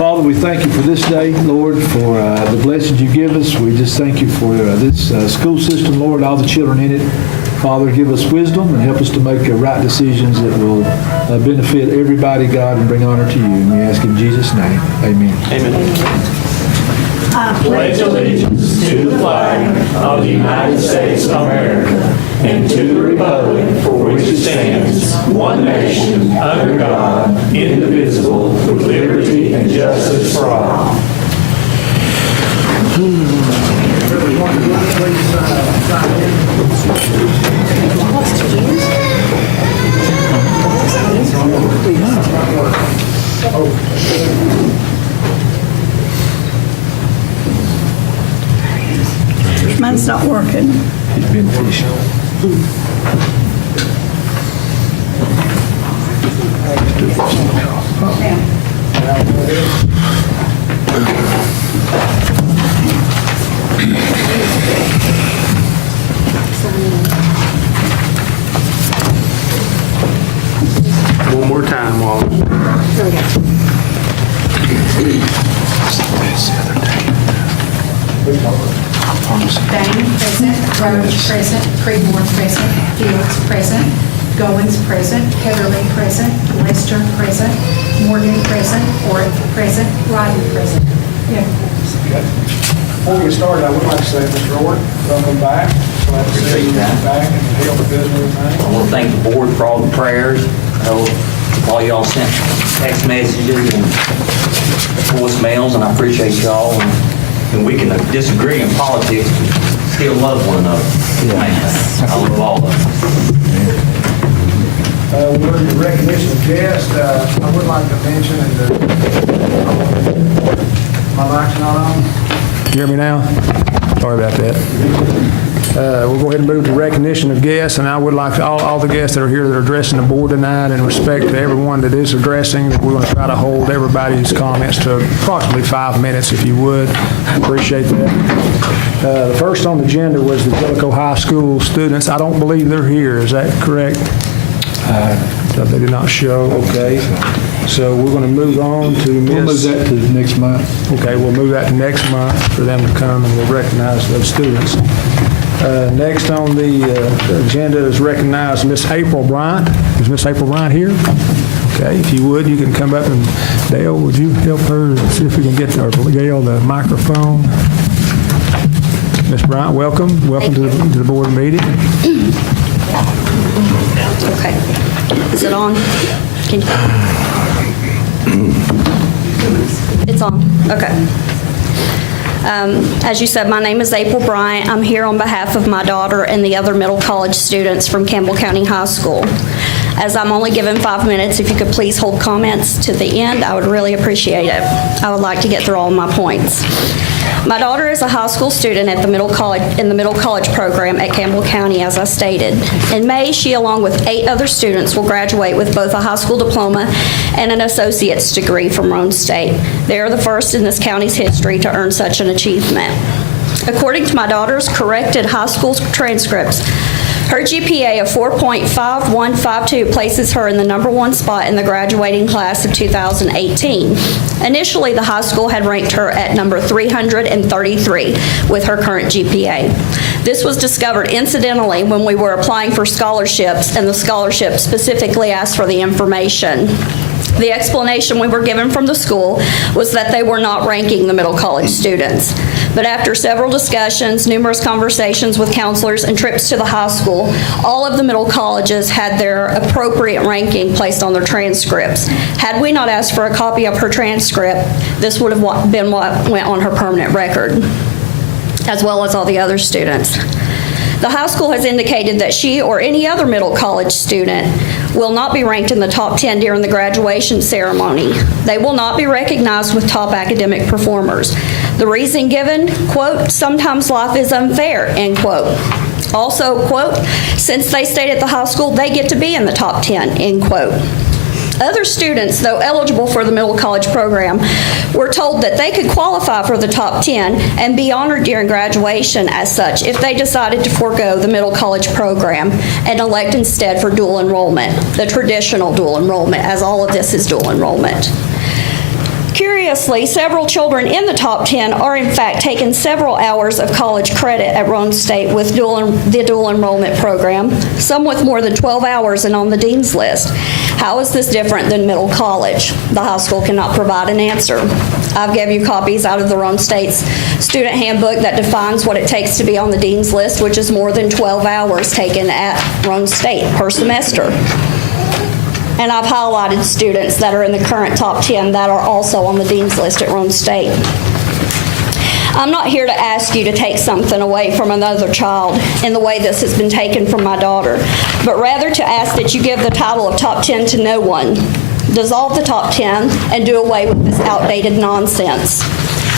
Father, we thank you for this day, Lord, for the blessings you give us. We just thank you for this school system, Lord, all the children in it. Father, give us wisdom and help us to make right decisions that will benefit everybody, God, and bring honor to you. And we ask in Jesus' name. Amen. Amen. I pledge allegiance to the flag of the United States of America and to the republic for which it stands, one nation, under God, indivisible, with liberty and justice for all. Mine's not working. It's beneficial. One more time, Wallace. Dane, present. Rhodes, present. Creedmoor, present. Fields, present. Goins, present. Heatherly, present. Lester, present. Morgan, present. Orrick, present. Rodney, present. Yeah. Before we get started, I would like to say, Mr. Orr, welcome back. Glad to see you back and help with everything. I want to thank the board for all the prayers. All y'all sent text messages and voicemails, and I appreciate y'all. And we can disagree in politics, but still love one another. Man, I love all of them. We're in recognition of guests. I would like to mention, my mic's not on. You hear me now? Sorry about that. We'll go ahead and move to recognition of guests, and I would like to, all the guests that are here that are addressing the board tonight, in respect to everyone that is addressing, we're going to try to hold everybody's comments to approximately 5 minutes, if you would. Appreciate that. The first on the agenda was the Jellicoe High School students. I don't believe they're here. Is that correct? They did not show. Okay. So we're going to move on to Ms. We'll move that to next month. Okay, we'll move that to next month for them to come, and we'll recognize those students. Next on the agenda is recognize Miss April Bryant. Is Miss April Bryant here? Okay, if you would, you can come up, and Dale, would you help her see if we can get Gail the microphone? Miss Bryant, welcome. Welcome to the board meeting. Okay. Is it on? It's on. Okay. As you said, my name is April Bryant. I'm here on behalf of my daughter and the other middle college students from Campbell County High School. As I'm only given 5 minutes, if you could please hold comments to the end, I would really appreciate it. I would like to get through all my points. My daughter is a high school student at the middle college program at Campbell County, as I stated. In May, she, along with 8 other students, will graduate with both a high school diploma and an associate's degree from Roane State. They are the first in this county's history to earn such an achievement. According to my daughter's corrected high school transcripts, her GPA of 4.5152 places her in the #1 spot in the graduating class of 2018. Initially, the high school had ranked her at number 333 with her current GPA. This was discovered incidentally when we were applying for scholarships, and the scholarship specifically asked for the information. The explanation we were given from the school was that they were not ranking the middle college students. But after several discussions, numerous conversations with counselors, and trips to the high school, all of the middle colleges had their appropriate ranking placed on their transcripts. Had we not asked for a copy of her transcript, this would have been what went on her permanent record, as well as all the other students. The high school has indicated that she or any other middle college student will not be ranked in the top 10 during the graduation ceremony. They will not be recognized with top academic performers. The reason given, quote, "sometimes life is unfair," end quote. Also, quote, "since they stayed at the high school, they get to be in the top 10," end quote. Other students, though eligible for the middle college program, were told that they could qualify for the top 10 and be honored during graduation as such if they decided to forego the middle college program and elect instead for dual enrollment, the traditional dual enrollment, as all of this is dual enrollment. Curiously, several children in the top 10 are in fact taking several hours of college credit at Roane State with the dual enrollment program, some with more than 12 hours and on the dean's list. How is this different than middle college? The high school cannot provide an answer. I've given you copies out of the Roane State's student handbook that defines what it takes to be on the dean's list, which is more than 12 hours taken at Roane State per semester. And I've highlighted students that are in the current top 10 that are also on the dean's list at Roane State. I'm not here to ask you to take something away from another child in the way this has been taken from my daughter, but rather to ask that you give the title of top 10 to no one. Dissolve the top 10 and do away with this outdated nonsense.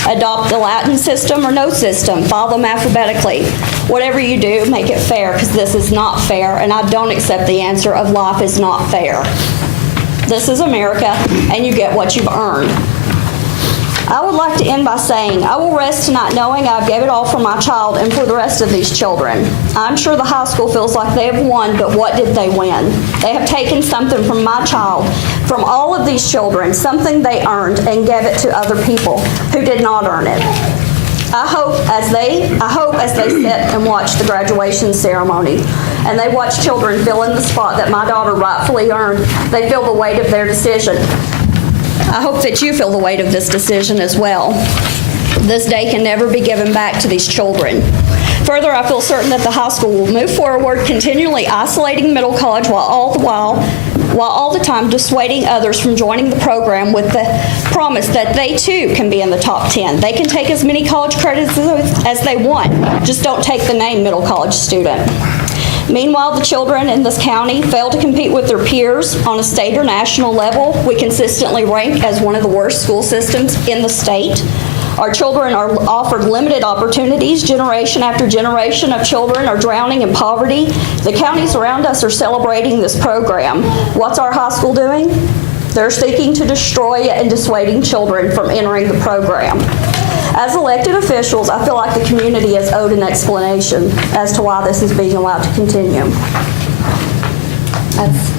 Adopt the Latin system or no system. File them alphabetically. Whatever you do, make it fair, because this is not fair, and I don't accept the answer of life is not fair. This is America, and you get what you've earned. I would like to end by saying, I will rest tonight knowing I've gave it all for my child and for the rest of these children. I'm sure the high school feels like they have won, but what did they win? They have taken something from my child, from all of these children, something they earned, and gave it to other people who did not earn it. I hope as they sit and watch the graduation ceremony, and they watch children fill in the spot that my daughter rightfully earned, they feel the weight of their decision. I hope that you feel the weight of this decision as well. This day can never be given back to these children. Further, I feel certain that the high school will move forward, continually isolating middle college while all the time dissuading others from joining the program with the promise that they too can be in the top 10. They can take as many college credits as they want, just don't take the name middle college student. Meanwhile, the children in this county fail to compete with their peers on a state or national level. We consistently rank as one of the worst school systems in the state. Our children are offered limited opportunities. Generation after generation of children are drowning in poverty. The counties around us are celebrating this program. What's our high school doing? They're seeking to destroy and dissuading children from entering the program. As elected officials, I feel like the community is owed an explanation as to why this is being allowed to continue. That's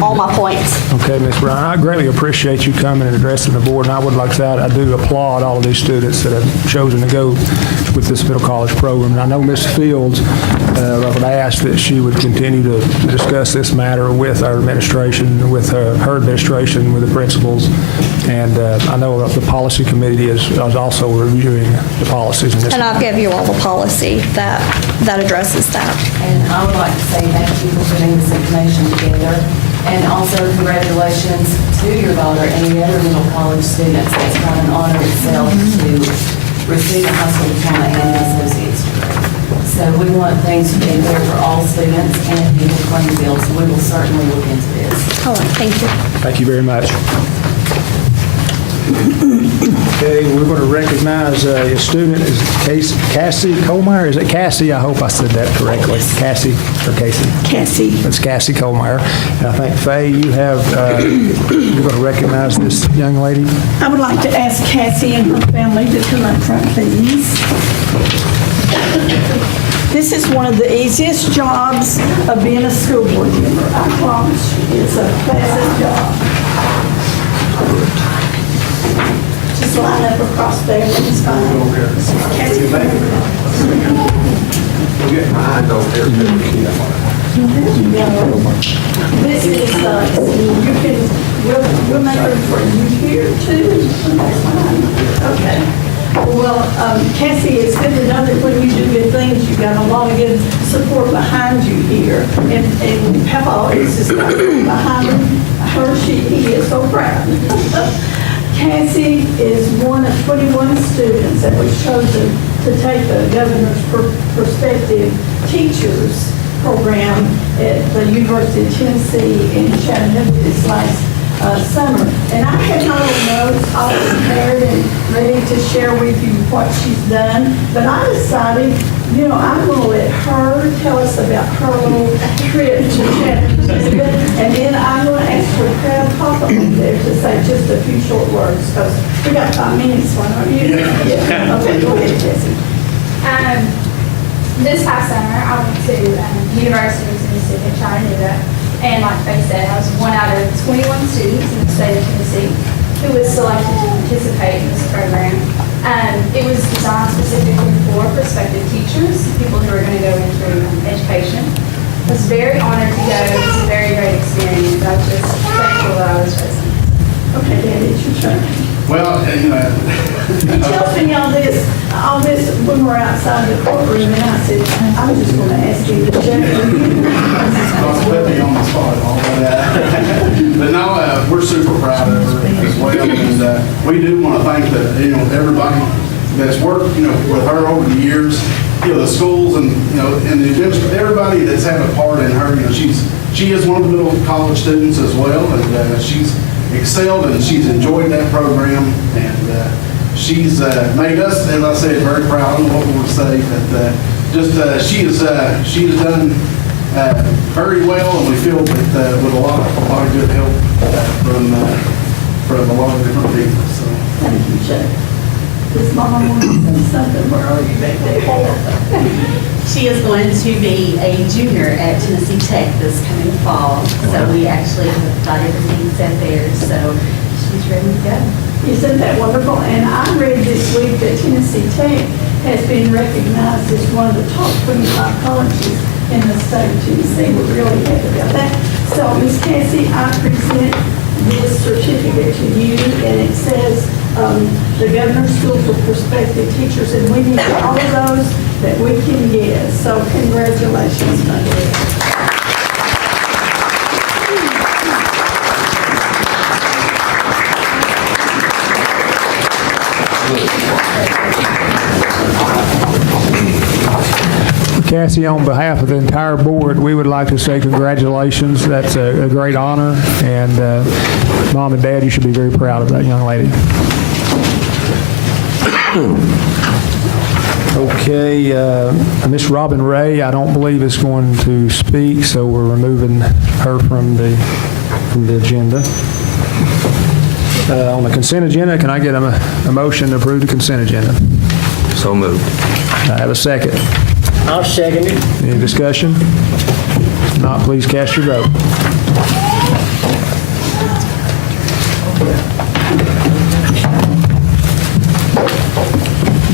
all my points. Okay, Ms. Brown, I greatly appreciate you coming and addressing the board, and I would like to say I do applaud all of these students that have chosen to go with this middle college program. And I know Ms. Fields, I would ask that she would continue to discuss this matter with our administration, with her administration, with the principals, and I know the policy committee is also reviewing the policies in this. And I'll give you all the policy that addresses that. And I would like to say thank you for putting this information together. And also congratulations to your daughter and the other middle college students. It's not an honor itself to receive a high school diploma and an associate's degree. So we want things to be fair for all students and an equal playing field, so we will certainly look into this. All right, thank you. Thank you very much. Okay, we're going to recognize a student, is Cassie Colmeyer. Is it Cassie? I hope I said that correctly. Cassie or Casey? Cassie. It's Cassie Colmeyer. And I think, Faye, you're going to recognize this young lady. I would like to ask Cassie and her family to come up front, please. This is one of the easiest jobs of being a school board member. I promise you, it's a pleasant job. Just line up across there, and it's fine. Cassie, this is, you can, we'll make room for you here too. That's fine. Okay. Well, Cassie, it's good to know that when you do good things, you've got a lot of good support behind you here. And Papa is just behind her. He is so proud. Cassie is one of 21 students that was chosen to take the Governor's Perspective Teachers program at the University of Tennessee in Chattanooga this last summer. And I had my little notes all prepared and ready to share with you what she's done. But I decided, you know, I'm going to let her tell us about her little trip to Chattanooga. And then I'm going to ask for Crab Papa over there to say just a few short words, because we got 5 minutes, why don't you? Yeah. Okay, go ahead, Cassie. This past summer, I went to University of Tennessee in Chattanooga, and like they said, I was one out of 21 students in the state of Tennessee. who was selected to participate in this program. It was designed specifically for prospective teachers, people who are going to go into education. I was very honored to go. It was a very great experience. I was just thankful that I was present. Okay, Daddy, it's your turn. Well, He tells me all this when we're outside the courtroom, and I said, I was just going to ask you to check with you. don't put me on the spot and all of that. But no, we're super proud of her as well, and we do want to thank everybody that's worked, with her over the years, the schools and, and the everybody that's had a part in her. She is one of the middle college students as well, and she's excelled and she's enjoyed that program, and she's made us, as I said, very proud. I don't know what more to say, but she has done very well, and we feel that with a lot of good help from a lot of different people. So. Thank you, Chuck. Does Mama want to say something? Where are you back there? She is going to be a junior at Tennessee Tech this coming fall. So we actually have got everything set there. So she's ready to go. Isn't that wonderful? And I read this week that Tennessee Tech has been recognized as one of the top 25 colleges in the state of Tennessee. We're really happy about that. So, Ms. Cassie, I present this certificate to you, and it says the Governor's School for Prospective Teachers, and we need all of those that we can get. So congratulations, my dear. Cassie, on behalf of the entire board, we would like to say congratulations. That's a great honor, and Mom and Dad, you should be very proud of that young lady. Okay, Miss Robin Ray, I don't believe is going to speak, so we're removing her from the agenda. On the consent agenda, can I get a motion to approve the consent agenda? So moved. I have a second. I'll second it. Any discussion? If not, please cast your vote.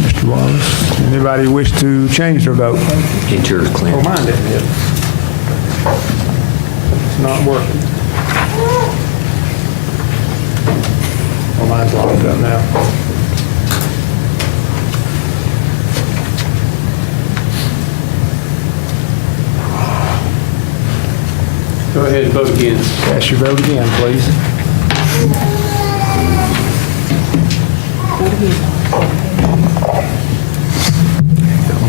Mr. Wallace, anybody wish to change their vote? Get yours, Clint. Oh, mine didn't hit. It's not working. Well, mine's locked up now. Go ahead and vote again. Cast your vote again, please.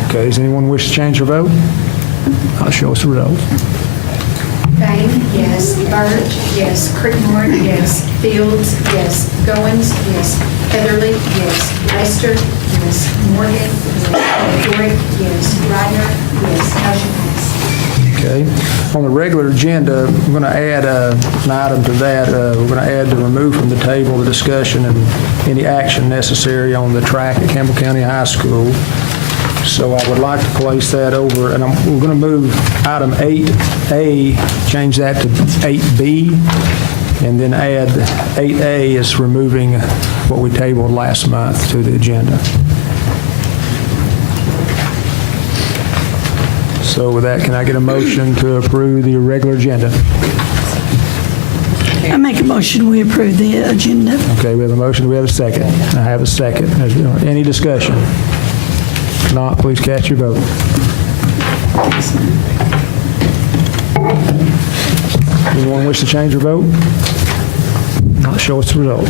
Okay, does anyone wish to change their vote? I'll show us the results. Bain, yes. Birch, yes. Creekmore, yes. Fields, yes. Goins, yes. Heatherly, yes. Lester, yes. Morgan, yes. Dorrick, yes. Ryder, yes. Motion passed. Okay. On the regular agenda, we're going to add an item to that. We're going to add to remove from the table the discussion and any action necessary on the track at Campbell County High School. So I would like to place that over, and we're going to move item 8A, change that to 8B, and then add 8A as removing what we tabled last month to the agenda. So with that, can I get a motion to approve the regular agenda? I make a motion, we approve the agenda. Okay, we have a motion. Do we have a second? I have a second. Any discussion? If not, please cast your vote. Anyone wish to change their vote? Not show us the result.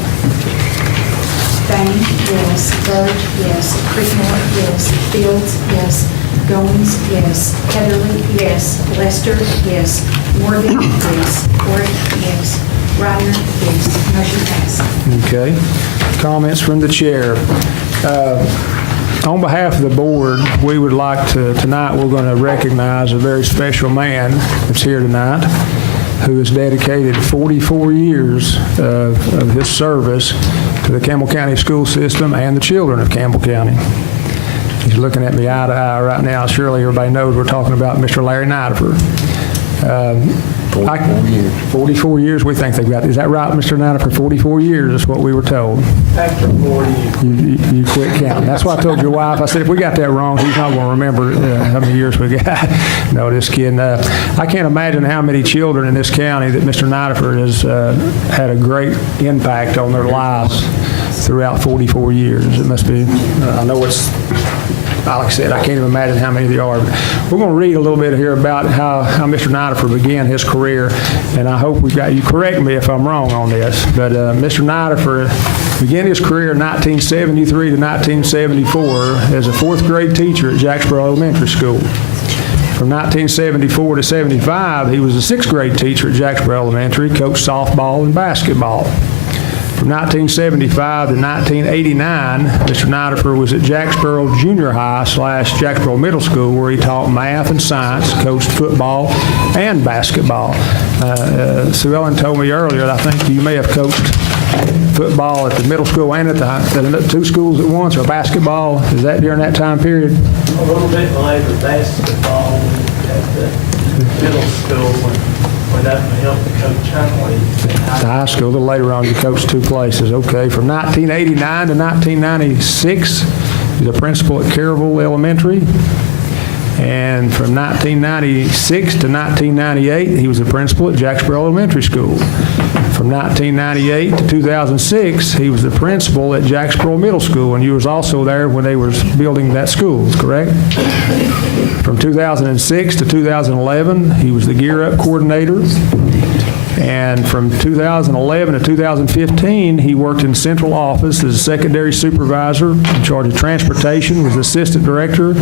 Bain, yes. Birch, yes. Creekmore, yes. Fields, yes. Goins, yes. Heatherly, yes. Lester, yes. Morgan, yes. Dorrick, yes. Ryder, yes. Motion passed. Okay. Comments from the chair. On behalf of the board, we would like to, tonight we're going to recognize a very special man that's here tonight who has dedicated 44 years of his service to the Campbell County school system and the children of Campbell County. He's looking at me eye to eye right now. Surely everybody knows we're talking about Mr. Larry Nidifer. 44 years. 44 years, we think they've got, is that right, Mr. Niner? For 44 years, that's what we were told. After 40 years. You quit counting. That's why I told your wife, I said, if we got that wrong, he's not going to remember how many years we got. No, just kidding. I can't imagine how many children in this county that Mr. Nideford has had a great impact on their lives throughout 44 years. It must be, I know it's, like I said, I can't even imagine how many there are. We're going to read a little bit here about how Mr. Nideford began his career, and I hope we've got, you correct me if I'm wrong on this, but Mr. Nideford began his career in 1973 to 1974 as a fourth grade teacher at Jacksboro Elementary School. From 1974 to 75, he was a sixth grade teacher at Jacksboro Elementary, coached softball and basketball. From 1975 to 1989, Mr. Nideford was at Jacksboro Junior High / Jacksboro Middle School, where he taught math and science, coached football and basketball. Sue Ellen told me earlier that I think you may have coached football at the middle school and at the two schools at once, or basketball. Is that during that time period? A little bit later, basketball at the middle school when that helped Coach Huntley. The high school, a little later on, you coached two places. Okay, from 1989 to 1996, he was a principal at Caryville Elementary. And from 1996 to 1998, he was a principal at Jacksboro Elementary School. From 1998 to 2006, he was the principal at Jacksboro Middle School, and you was also there when they were building that school, correct? From 2006 to 2011, he was the Gear Up coordinator. And from 2011 to 2015, he worked in central office as a secondary supervisor in charge of transportation, was assistant director,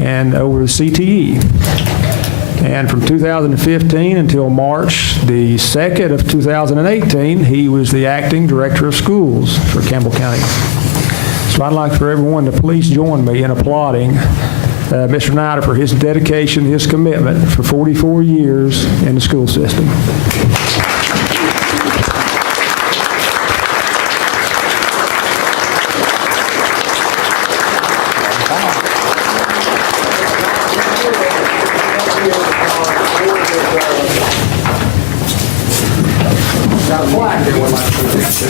and over the CTE. And from 2015 until March the 2nd of 2018, he was the acting director of schools for Campbell County. So I'd like for everyone to please join me in applauding Mr. Nideford for his dedication, his commitment for 44 years in the school system.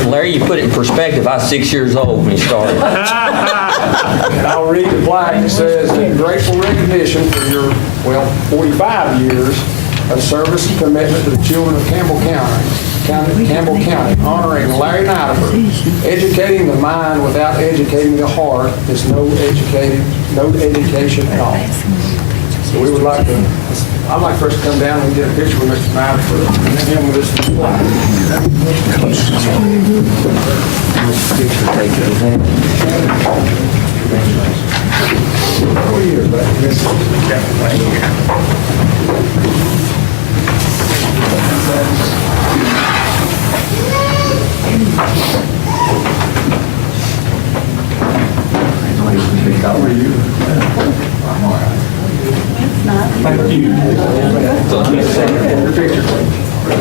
Larry, you put it in perspective. I was 6 years old when you started. And I'll read the plaque. It says, "In grateful recognition for your, 45 years of service and commitment to the children of Campbell County, honoring Larry Nideford. Educating the mind without educating the heart is no education at all." So we would like to, I'd like for us to come down and get a picture with Mr. Nideford and then him with this plaque. Thank you.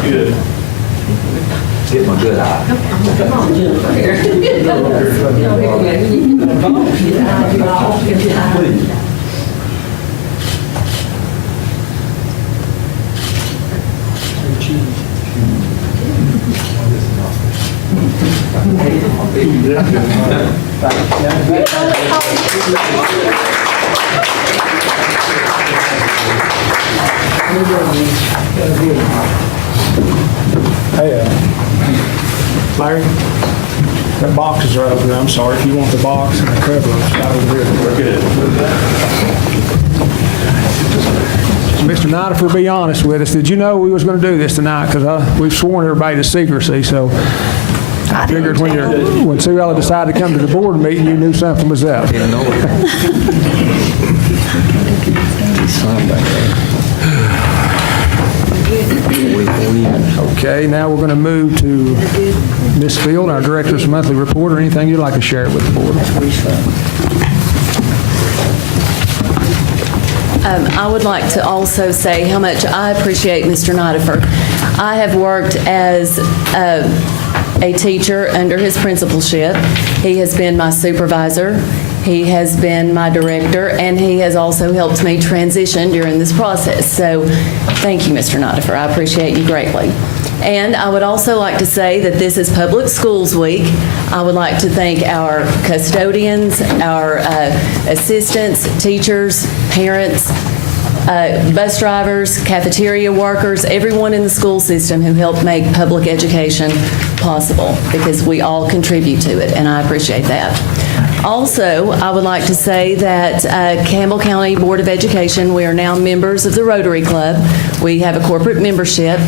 Good. Get my good eye. Hey, Larry, that boxes are over there. I'm sorry. If you want the box and the cover, it's right over here. We're good. Mr. Nideford, be honest with us. Did you know we was going to do this tonight? Because we've sworn everybody to secrecy, so I figured when Sue Ella decided to come to the board meeting, you knew something was up. Didn't know it. Okay, now we're going to move to Ms. Field, our Director's Monthly Report, or anything you'd like to share with the board. I would like to also say how much I appreciate Mr. Nideford. I have worked as a teacher under his principalship. He has been my supervisor. He has been my director, and he has also helped me transition during this process. So thank you, Mr. Nottifer. I appreciate you greatly. And I would also like to say that this is Public Schools Week. I would like to thank our custodians, our assistants, teachers, parents, bus drivers, cafeteria workers, everyone in the school system who helped make public education possible, because we all contribute to it, and I appreciate that. Also, I would like to say that Campbell County Board of Education, we are now members of the Rotary Club. We have a corporate membership.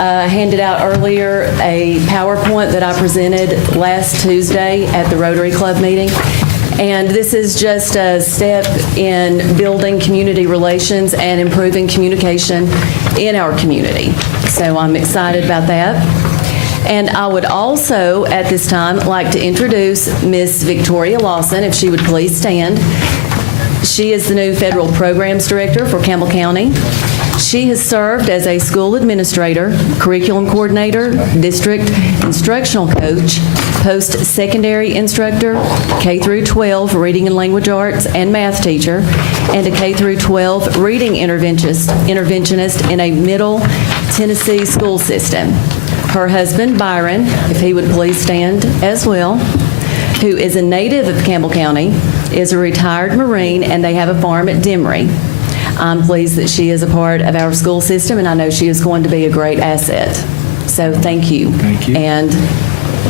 I handed out earlier a PowerPoint that I presented last Tuesday at the Rotary Club meeting. And this is just a step in building community relations and improving communication in our community. So I'm excited about that. And I would also, at this time, like to introduce Miss Victoria Lawson, if she would please stand. She is the new Federal Programs Director for Campbell County. She has served as a school administrator, curriculum coordinator, district instructional coach, post-secondary instructor, K through 12 reading and language arts and math teacher, and a K through 12 reading interventionist in a Middle Tennessee school system. Her husband, Byron, if he would please stand as well, who is a native of Campbell County, is a retired Marine, and they have a farm at Demery. I'm pleased that she is a part of our school system, and I know she is going to be a great asset. So thank you. Thank you. And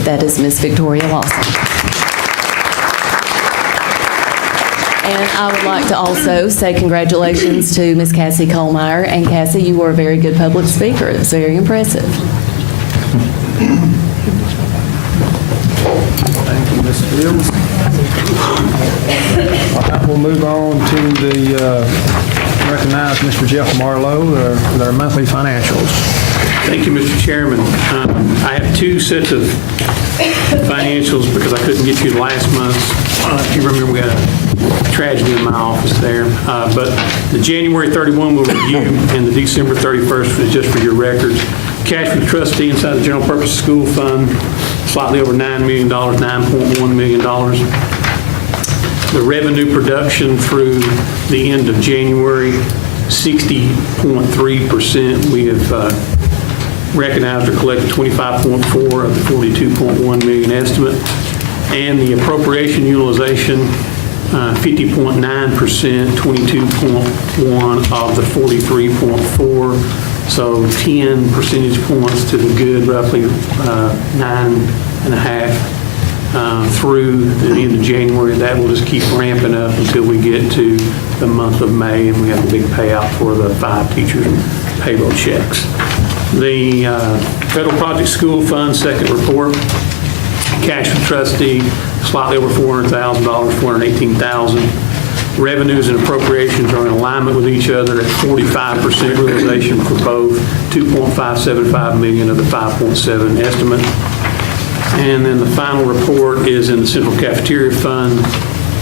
that is Miss Victoria Lawson. And I would like to also say congratulations to Miss Cassie Kohlmeyer. And Cassie, you were a very good public speaker. It was very impressive. Thank you, Ms. Fields. All right, we'll move on to recognize Mr. Jeff Marlowe for their monthly financials. Thank you, Mr. Chairman. I have two sets of financials because I couldn't get you last month. If you remember, we had a tragedy in my office there. But the January 31 we'll review, and the December 31st is just for your records. Cash for the trustee inside the general purpose school fund, slightly over $9 million, $9.1 million. The revenue production through the end of January, 60.3%. We have recognized or collected 25.4 of the 42.1 million estimate. And the appropriation utilization, 50.9%, 22.1 of the 43.4. So 10 percentage points to the good, roughly 9.5. Through the end of January. That will just keep ramping up until we get to the month of May, and we have a big payout for the 5 teachers' payroll checks. The Federal Project School Fund second report, cash for trustee, slightly over $400,000, $418,000. Revenues and appropriations are in alignment with each other at 45% realization for both, $2.575 million of the 5.7 estimate. And then the final report is in the Central Cafeteria Fund,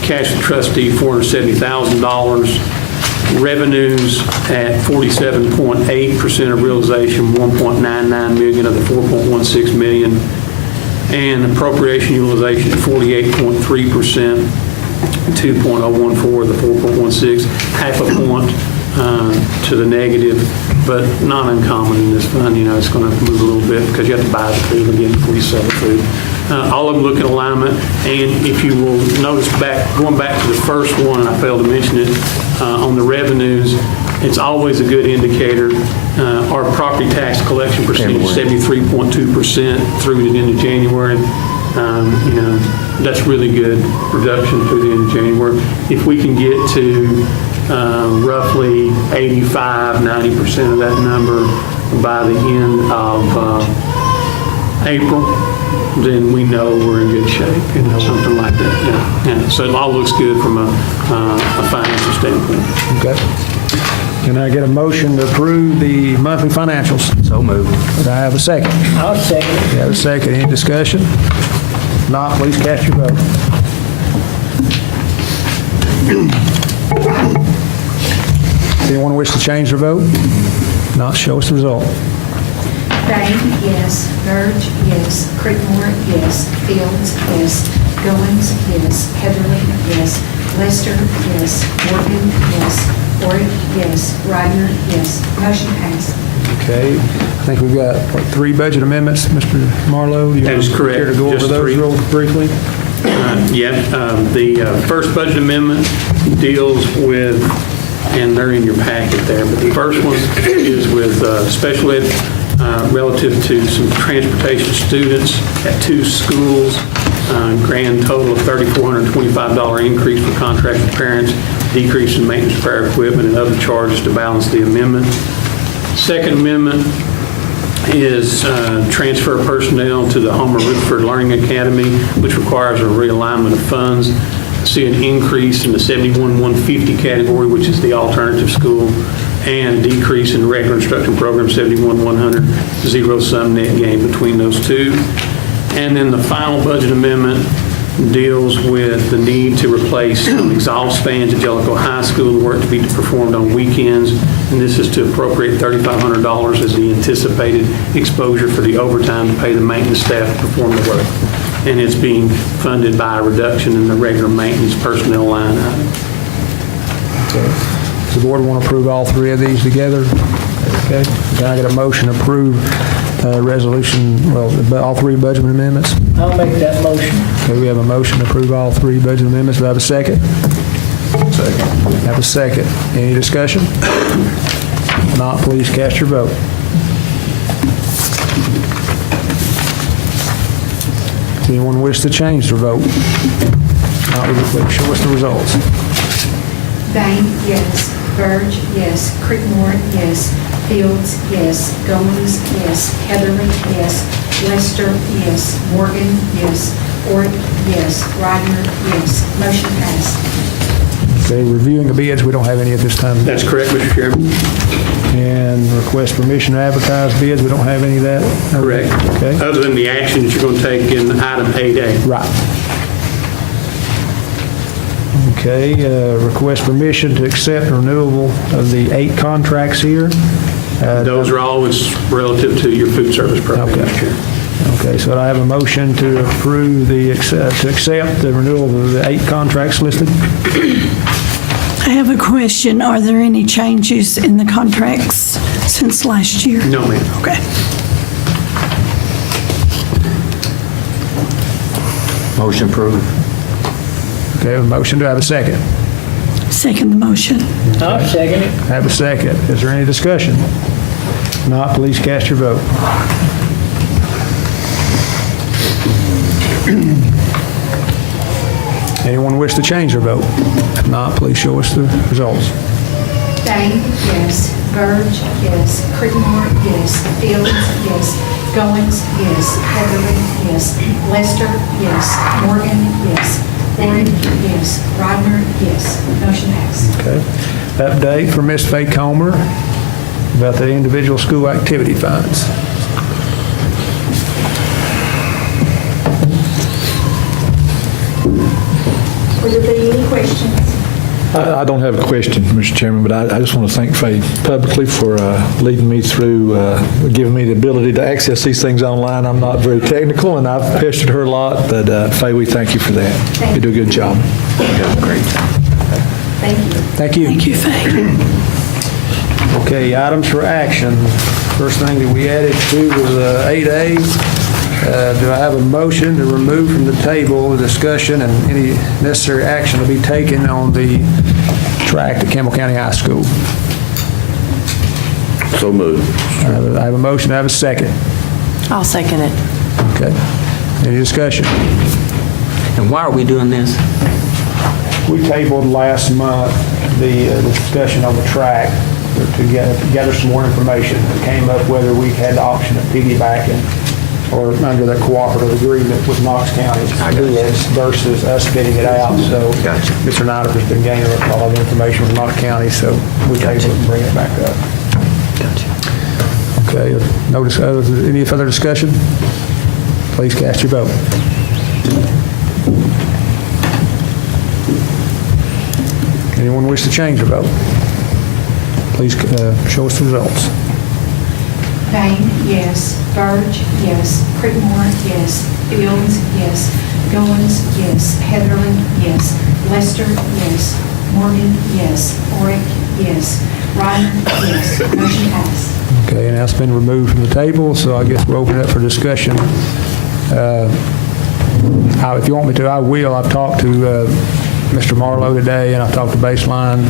cash for trustee, $470,000. Revenues at 47.8% of realization, $1.99 million of the $4.16 million. And appropriation utilization at 48.3%, $2.014 of the $4.16, half a point to the negative, but not uncommon in this fund. You know, it's going to move a little bit because you have to buy the food again before you sell the food. All of them look in alignment, and if you will notice going back to the first one, and I failed to mention it, on the revenues, it's always a good indicator. Our property tax collection percentage, 73.2% through the end of January. You know, that's really good production through the end of January. If we can get to roughly 85-90% of that number by the end of April, then we know we're in good shape, you know, something like that. Yeah. So it all looks good from a financial standpoint. Okay. Can I get a motion to approve the monthly financials? So moved. Could I have a second? I'll second it. You have a second. Any discussion? If not, please cast your vote. Anyone wish to change their vote? Not, show us the result. Bain, yes. Burge, yes. Creekmore, yes. Fields, yes. Goins, yes. Heatherly, yes. Lester, yes. Morgan, yes. Warwick, yes. Reimer, yes. Motion passed. Okay, I think we've got, what, 3 budget amendments, Mr. Marlowe? You That is wanna care correct. to go over Just those 3. real briefly? The first budget amendment deals with, and they're in your packet there, but the first one is with special ed relative to some transportation students at 2 schools. Grand total of $3,425 increase for contracted parents, decrease in maintenance of our equipment and other charges to balance the amendment. Second amendment is transfer personnel to the Homer Rutherford Learning Academy, which requires a realignment of funds. See an increase in the 71-150 category, which is the alternative school, and a decrease in regular instruction program 71-100, zero-sum net gain between those two. And then the final budget amendment deals with the need to replace some exhaust fans at Jellicoe High School, the work to be performed on weekends, and this is to appropriate $3,500 as the anticipated exposure for the overtime to pay the maintenance staff to perform the work. And it's being funded by a reduction in the regular maintenance personnel line item. Does the board want to approve all 3 of these together? Okay, can I get a motion to approve resolution, well, all 3 budget amendments? I'll make that motion. Okay, we have a motion to approve all 3 budget amendments. Do I have a second? Second. Have a second. Any discussion? If not, please cast your vote. Does anyone wish to change their vote? Not, will you please show us the results? Bain, yes. Burge, yes. Creekmore, yes. Fields, yes. Goins, yes. Heatherly, yes. Lester, yes. Morgan, yes. Warwick, yes. Reimer, yes. Motion passed. Okay, reviewing the bids, we don't have any at this time. That's correct, Mr. Chairman. And request permission to advertise bids, we don't have any of that? Correct. Okay. Other than the action that you're going to take in item 8A. Right. Okay, request permission to accept renewal of the 8 contracts here. Those are always relative to your food service program, Okay. Mr. Chairman. Okay, so I have a motion to approve to accept the renewal of the 8 contracts listed. I have a question. Are there any changes in the contracts since last year? No, ma'am. Okay. Motion approved. Okay, a motion. Do I have a second? Second the motion. I'll second it. I have a second. Is there any discussion? If not, please cast your vote. Anyone wish to change their vote? If not, please show us the results. Bain, yes. Burge, yes. Creekmore, yes. Fields, yes. Goins, yes. Heatherly, yes. Lester, yes. Morgan, yes. Warwick, yes. Reimer, yes. Motion passed. Okay. Update from Ms. Faye Comer about the individual school activity funds. Would there be any questions? I don't have a question, Mr. Chairman, but I just want to thank Faye publicly for leading me through, giving me the ability to access these things online. I'm not very technical, and I've pestered her a lot, but Faye, we thank you for that. You do a good job. Great. Thank you. Thank you. Thank you, Faye. Okay, items for action. First thing that we added to was 8A. Do I have a motion to remove from the table the discussion and any necessary action to be taken on the track at Campbell County High School? So moved. I have a motion. I have a second. I'll second it. Okay. Any discussion? And why are we doing this? We tabled last month the discussion on the track to gather some more information. It came up whether we had the option of piggybacking or under that cooperative agreement with Knox County bids versus us bidding it out. So Mr. Nider has been gaining a lot of information from Knox County, so we tabled it and bring it back up. Okay, any further discussion? Please cast your vote. Anyone wish to change their vote? Please show us the results. Payne, yes. Burge, yes. Creekmore, yes. Fields, yes. Goins, yes. Heatherly, yes. Lester, yes. Morgan, yes. Orick, yes. Ryder, yes. Motion passed. Okay, and that's been removed from the table, so I guess we'll open it up for discussion. If you want me to, I will. I've talked to Mr. Marlowe today, and I've talked to Baseline,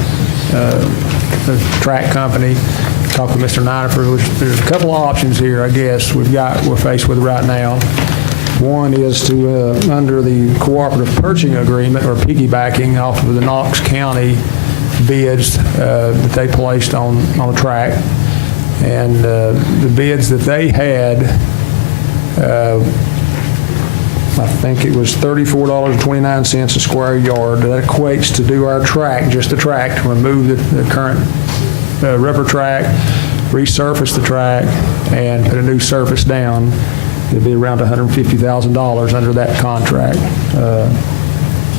the track company, talked to Mr. Niderford. There's a couple of options here, I guess, we're faced with right now. One is to, under the cooperative purchasing agreement, or piggybacking off of the Knox County bids that they placed on the track. And the bids that they had, I think it was $34.29 a square yard. That equates to do our track, just the track, to remove the current rubber track, resurface the track, and put a new surface down. It'd be around $150,000 under that contract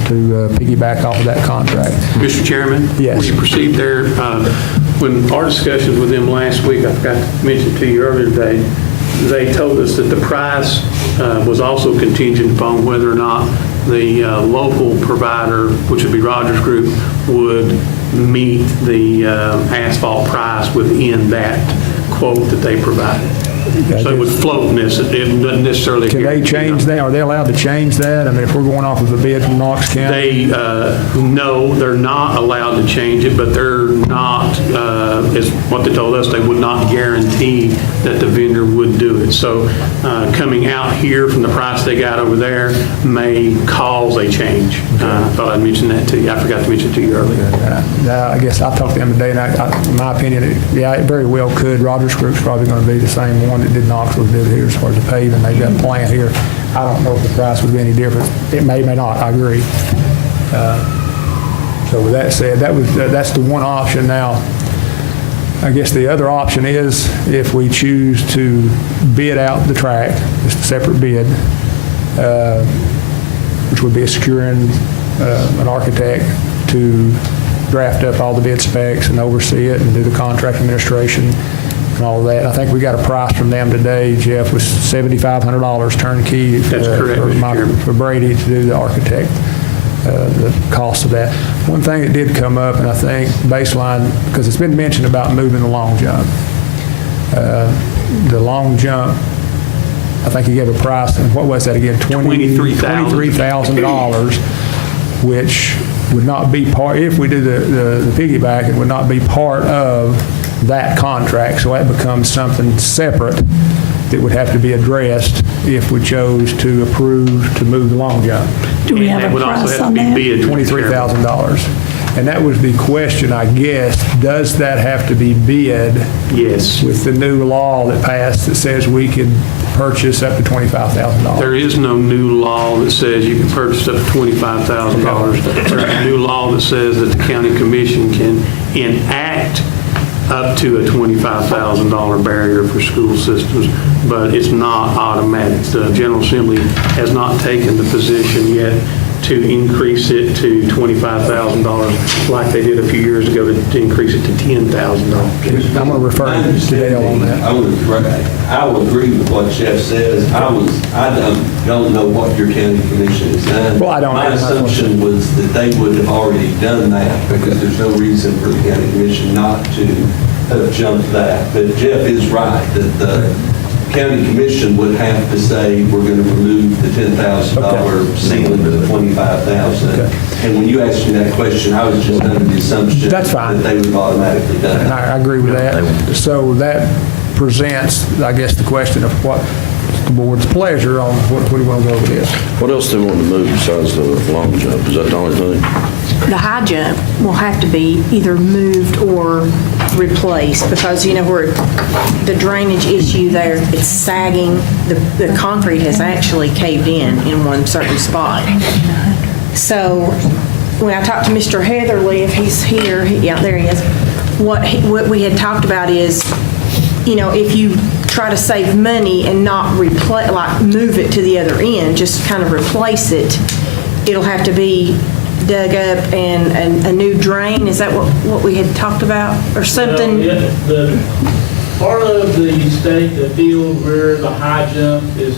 to piggyback off of that contract. Mr. Chairman? Yes. Before you proceed there, when our discussions with them last week, I forgot to mention to you earlier today, they told us that the price was also contingent upon whether or not the local provider, which would be Rogers Group, would meet the asphalt price within that quote that they provided. So it would float in this. It doesn't necessarily. Can they change that? Are they allowed to change that? I mean, if we're going off of a bid from Knox County? No, they're not allowed to change it, but they're not, is what they told us, they would not guarantee that the vendor would do it. So coming out here from the price they got over there may cause a change. I thought I'd mention that to you. I forgot to mention it to you earlier. I guess I talked to them today, and in my opinion, it very well could. Rogers Group's probably going to be the same one that did Knoxville did here as far as the paving. They've got a plant here. I don't know if the price would be any different. It may not. I agree. So with that said, that's the one option. Now, I guess the other option is if we choose to bid out the track, just a separate bid, which would be securing an architect to draft up all the bid specs and oversee it and do the contract administration and all of that. I think we got a price from them today, Jeff, was $7,500 turnkey. That's correct, Mr. Chairman. For Brady to do the architect, the cost of that. One thing that did come up, and I think Baseline, because it's been mentioned about moving the long jump. The long jump, I think he gave a price, and what was that again? $23,000, which would not be part, if we do the piggyback, it would not be part of that contract. So that becomes something separate that would have to be addressed if we chose to approve to move the long jump. Do we have a price on that? $23,000. And that was the question, I guess, does that have to be bid? Yes. With the new law that passed that says we could purchase up to $25,000? There is no new law that says you can purchase up to $25,000. There's a new law that says that the county commission can enact up to a $25,000 barrier for school systems, but it's not automatic. The General Assembly has not taken the position yet to increase it to $25,000 like they did a few years ago to increase it to $10,000. I'm going to refer to Dale on that. I will agree with what Jeff says. I don't know what your county commission has done. Well, I don't My know. assumption was that they would have already done that because there's no reason for the county commission not to have jumped that. But Jeff is right that the county commission would have to say we're going to remove the $10,000 ceiling to the $25,000. And when you asked me that question, I was just under the assumption That's fine. that they would have automatically done And it. I agree with that. So that presents, I guess, the question of what the board's pleasure on what we want to go with this. What else do they want to move besides the long jump? Is that the only thing? The high jump will have to be either moved or replaced because, you know, where the drainage issue there, it's sagging. The concrete has actually caved in one certain spot. So when I talked to Mr. Heatherly, if he's here, yeah, there he is, what we had talked about is, you know, if you try to save money and not replace, like move it to the other end, just kind of replace it, it'll have to be dug up and a new drain. Is that what we had talked about or something? part of the state, the field where the high jump is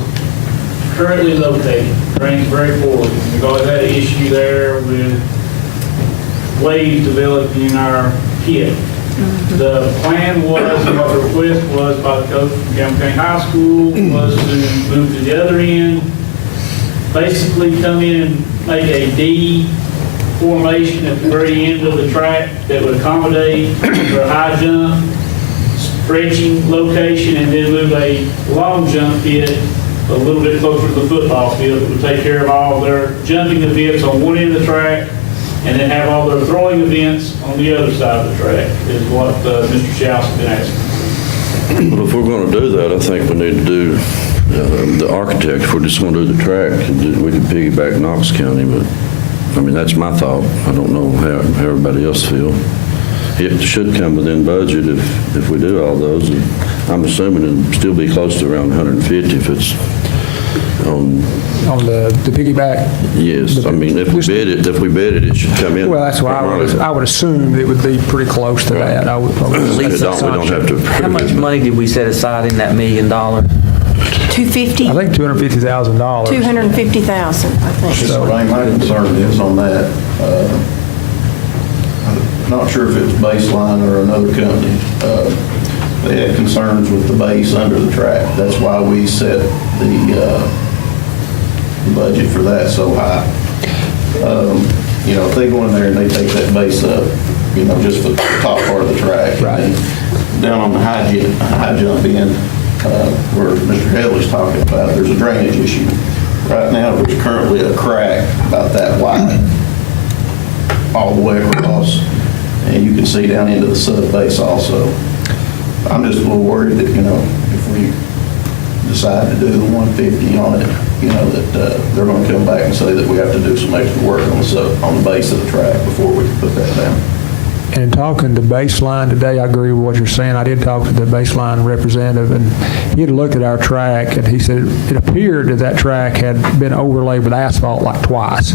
currently located, drains very poorly. We've always had an issue there with waves developing in our pit. The plan was, and what the request was by the coach from Campbell County High School was to move to the other end, basically come in and make a D formation at the very end of the track that would accommodate for a high jump, stretching location, and then move a long jump pit a little bit closer to the football field that would take care of all their jumping events on one end of the track, and then have all their throwing events on the other side of the track, is what Mr. Schaus has been asking. Well, if we're going to do that, I think we need to do the architect. If we're just going to do the track, we can piggyback Knox County, but, I mean, that's my thought. I don't know how everybody else feels. It should come within budget if we do all those. And I'm assuming it'll still be close to around 150 if it's on the piggyback? Yes, I mean, if we bid it, it should come in. Well, that's why I would assume it would be pretty close to that. I would probably. We don't have to. How much money did we set aside in that $1 million? 250? I think $250,000. 250,000, I think. So, My concern is on that. I'm not sure if it was Baseline or another company. They had concerns with the base under the track. That's why we set the budget for that so high. If they go in there and they take that base up, just for the top part of the track, right. And down on the high jump end, where Mr. Haley's talking about, there's a drainage issue. Right now, there's currently a crack about that wide all the way across, and you can see down into the sub base also. I'm just a little worried that, if we decide to do the 150 on it, that they're going to come back and say that we have to do some extra work on the base of the track before we can put that down. And in talking to Baseline today, I agree with what you're saying. I did talk to the Baseline representative, and he had looked at our track, and he said it appeared that track had been overlaid with asphalt like twice.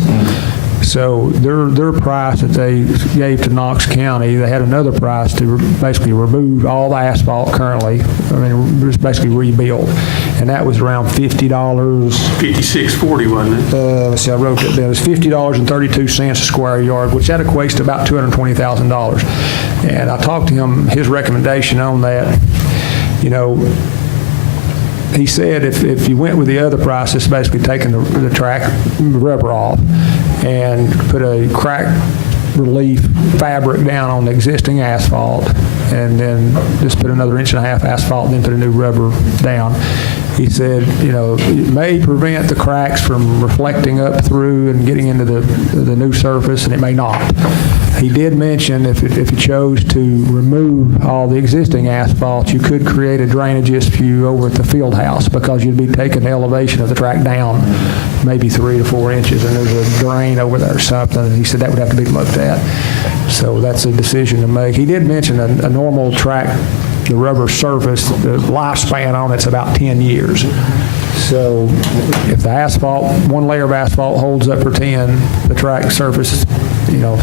So their price that they gave to Knox County, they had another price to basically remove all the asphalt currently. I mean, just basically rebuild. And that was around $50. $56.40, wasn't it? Let's see, I wrote it down. It was $50.32 a square yard, which that equates to about $220,000. And I talked to him, his recommendation on that, he said if you went with the other price, it's basically taking the track rubber off and put a crack relief fabric down on the existing asphalt, and then just put another 1.5 inches asphalt, and then put a new rubber down. He said, it may prevent the cracks from reflecting up through and getting into the new surface, and it may not. He did mention if you chose to remove all the existing asphalt, you could create a drainage issue over at the field house because you'd be taking the elevation of the track down maybe 3 to 4 inches, and there's a drain over there or something. And he said that would have to be looked at. So that's a decision to make. He did mention a normal track, the rubber surface, the lifespan on it's about 10 years. So if the asphalt, one layer of asphalt holds up for 10, the track surface,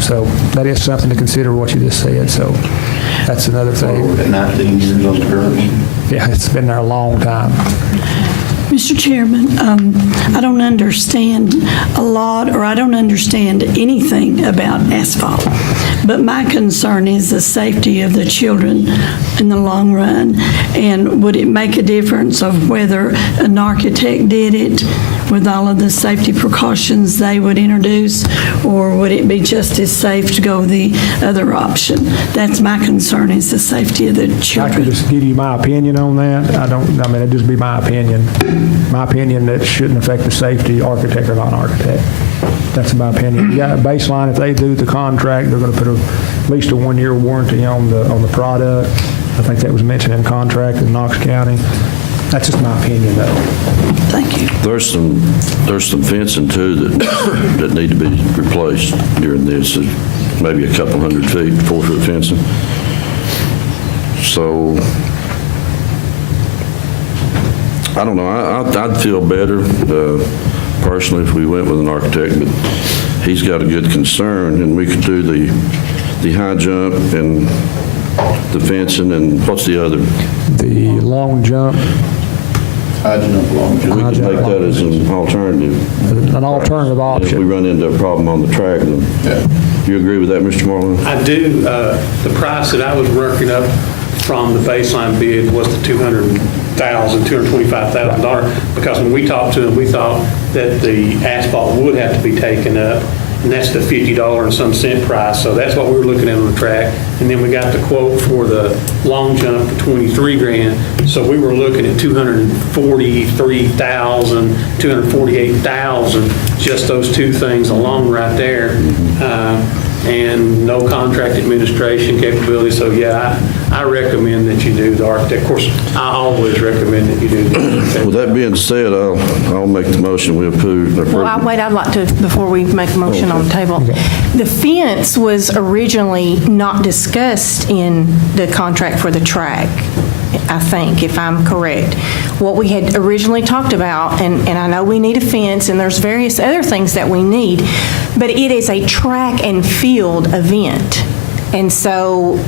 so that is something to consider what you just said. So that's another thing. We're at 19 years on the curve. Yeah, it's been there a long time. Mr. Chairman, I don't understand a lot, or I don't understand anything about asphalt. But my concern is the safety of the children in the long run. And would it make a difference of whether an architect did it with all of the safety precautions they would introduce, or would it be just as safe to go the other option? That's my concern, is the safety of the children. I could just give you my opinion on that. It'd just be my opinion. My opinion that shouldn't affect the safety, architect or non-architect. That's my opinion. Yeah, Baseline, if they do the contract, they're going to put at least a 1-year warranty on the product. I think that was mentioned in contract in Knox County. That's just my opinion, though. Thank you. There's some fencing too that need to be replaced during this. Maybe a couple 100 feet, 4-foot fencing. So I don't know. I'd feel better personally if we went with an architect, but he's got a good concern, and we could do the high jump and the fencing, and what's the other? The long jump, High jump, long jump. We can make that as an alternative. an alternative If we option. run into a problem on the track, then, do you agree with that, Mr. Marlowe? I do. The price that I was working up from the baseline bid was the $225,000, because when we talked to them, we thought that the asphalt would have to be taken up, and that's the $50 and some cent price. So that's what we were looking at on the track. And then we got the quote for the long jump for $23,000. So we were looking at $243,000, $248,000, just those two things alone right there. And no contract administration capability. So yeah, I recommend that you do the architect. Of course, I always recommend that you do the architect. With that being said, I'll make the motion, we approve. Well, I'd like to, before we make a motion on the table, the fence was originally not discussed in the contract for the track, I think, if I'm correct. What we had originally talked about, and I know we need a fence, and there's various other things that we need, but it is a track and field event. And so,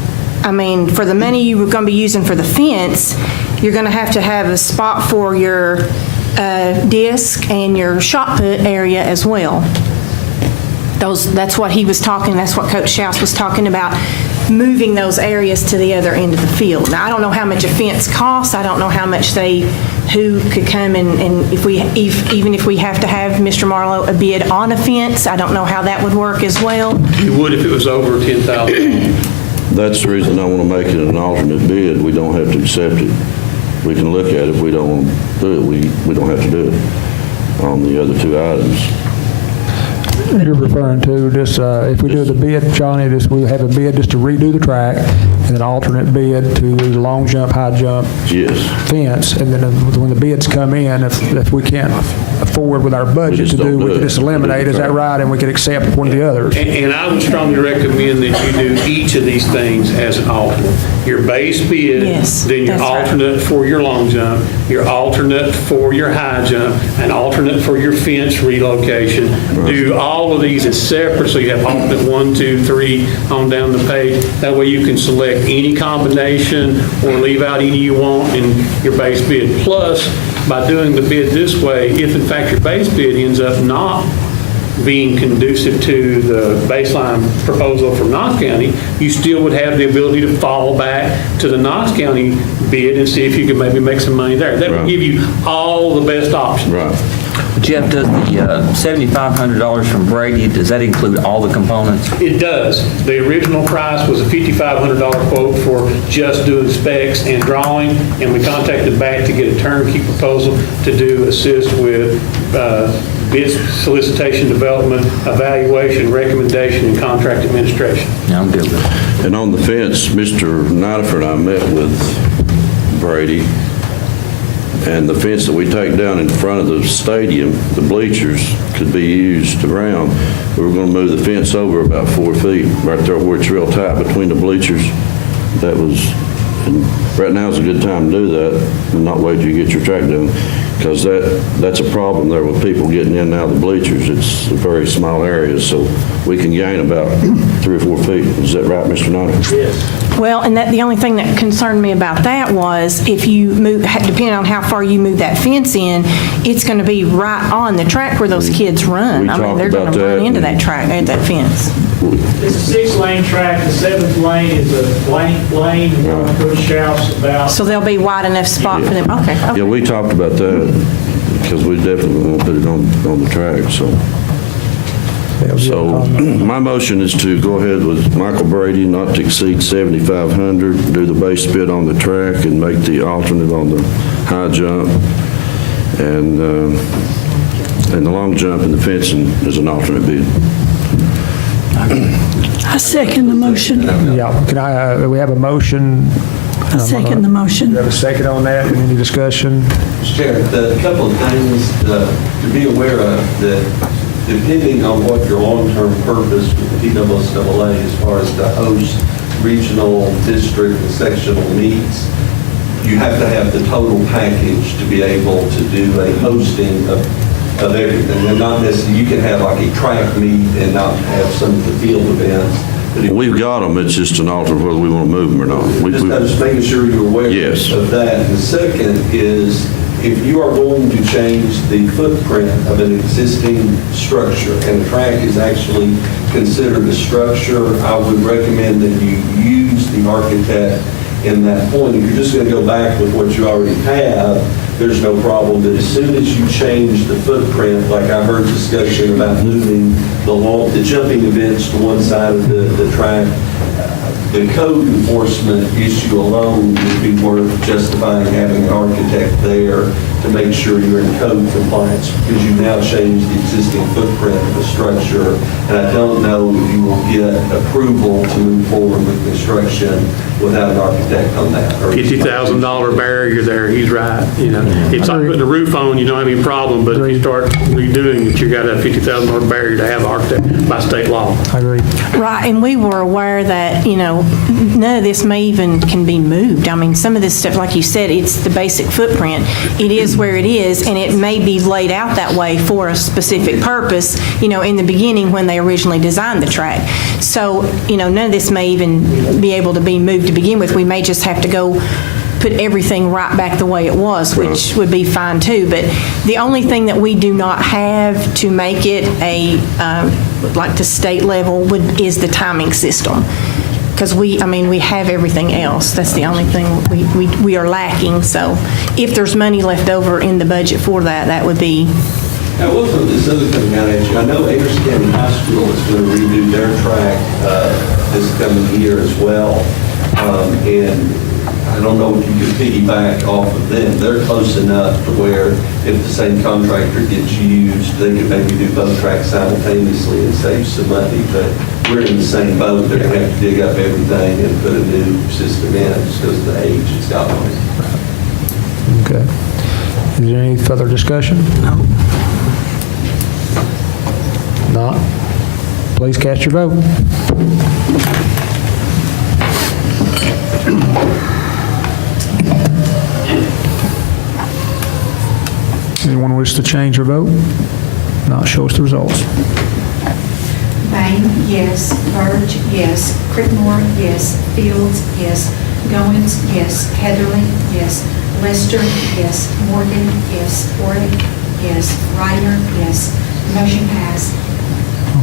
I mean, for the money you were going to be using for the fence, you're going to have a spot for your disc and your shot put area as well. That's what he was talking, that's what Coach Schaus was talking about, moving those areas to the other end of the field. Now, I don't know how much a fence costs, I don't know how much who could come and even if we have to have, Mr. Marlowe, a bid on a fence, I don't know how that would work as well. You would if it was over $10,000. That's the reason I want to make it an alternate bid. We don't have to accept it. We can look at it. If we don't want to do it, we don't have to do it on the other two items. You're referring to this, if we do the bid, Johnny, we have a bid just to redo the track, and an alternate bid to do the long jump, high jump fence, and then when the bids come in, if we can't afford with our budget to do, we can just eliminate, is that right? And we can accept one of the others. And I would strongly recommend that you do each of these things as an alternate. Your base bid, then your alternate for your long jump, your alternate for your high jump, an alternate for your fence relocation. Do all of these as separate, so you have alternate 1, 2, 3 on down the page. That way you can select any combination or leave out any you want in your base bid. Plus, by doing the bid this way, if in fact your base bid ends up not being conducive to the baseline proposal from Knox County, you still would have the ability to fall back to the Knox County bid and see if you could maybe make some money there. That would give you all the best options. Right. Jeff, does the $7,500 from Brady, does that include all the components? It does. The original price was a $5,500 quote for just doing specs and drawing, and we contacted back to get a turnkey proposal to assist with bid solicitation, development, evaluation, recommendation, and contract administration. Yeah, I'm good with that. And on the fence, Mr. Nidifer and I met with Brady, and the fence that we take down in front of the stadium, the bleachers, could be used around. We were going to move the fence over about 4 feet, right there where it's real tight between the bleachers. That was, and right now is a good time to do that, and not wait till you get your track done, because that's a problem there with people getting in and out of the bleachers. It's a very small area, so we can gain about 3 or 4 feet. Is that right, Mr. Nidifer? Yes. Well, and the only thing that concerned me about that was if you move, depending on how far you move that fence in, it's going to be right on the track where those kids run. I mean, they're going to run into that track, that fence. It's a 6-lane track, the 7th lane is a blank lane, and we're going to put shouts about. So there'll be wide enough spot for them, okay. Yeah, we talked about that, because we definitely want to put it on the track, so. So my motion is to go ahead with Michael Brady, not to exceed $7,500, do the base bid on the track, and make the alternate on the high jump, and the long jump and the fencing is an alternate bid. I second the motion. Yeah, we have a motion. I second the motion. We have a second on that, and any discussion? Mr. Chair, a couple of things to be aware of, that depending on what your long-term purpose with the PWSAA as far as to host regional, district, and sectional meets, you have to have the total package to be able to do a hosting of everything. And not necessarily, you can have like a track meet and not have some of the field events. We've got them, it's just an alter whether we want to move them or not. Just making sure you're aware Yes. of that. The second is, if you are going to change the footprint of an existing structure, and the track is actually considered a structure, I would recommend that you use the architect in that point. If you're just going to go back with what you already have, there's no problem. But as soon as you change the footprint, like I heard discussion about moving the jumping events to one side of the track, the code enforcement issue alone would be worth justifying having an architect there to make sure you're in code compliance, because you've now changed the existing footprint of the structure. And I don't know if you will get approval to move forward with construction without an architect on that. $50,000 barrier there, he's right. You know, it's like putting a roof on, you don't have any problem, but if you start redoing it, you got a $50,000 barrier to have an architect by state law. I agree. Right, and we were aware that, none of this may even can be moved. I mean, some of this stuff, like you said, it's the basic footprint. It is where it is, and it may be laid out that way for a specific purpose, in the beginning when they originally designed the track. So, none of this may even be able to be moved to begin with. We may just have to go put everything right back the way it was, which would be fine too. But the only thing that we do not have to make it like the state level is the timing system. Because we have everything else. That's the only thing we are lacking. So if there's money left over in the budget for that, that would be. I will throw this other thing out at you. I know Anderson County High School is going to redo their track this coming year as well. And I don't know if you could piggyback off of them. They're close enough to where if the same contractor gets used, they could maybe do both tracks simultaneously and save some money. But we're in the same boat. They're going to have to dig up everything and put a new system in just because of the age it's got on it. Okay. Is there any further discussion? No. Not? Please cast your vote. Anyone wish to change their vote? Not, show us the results. Bain, yes. Burge, yes. Crickmore, yes. Fields, yes. Goins, yes. Heatherly, yes. Lester, yes. Morgan, yes. Ford, yes. Ryder, yes. Motion passed.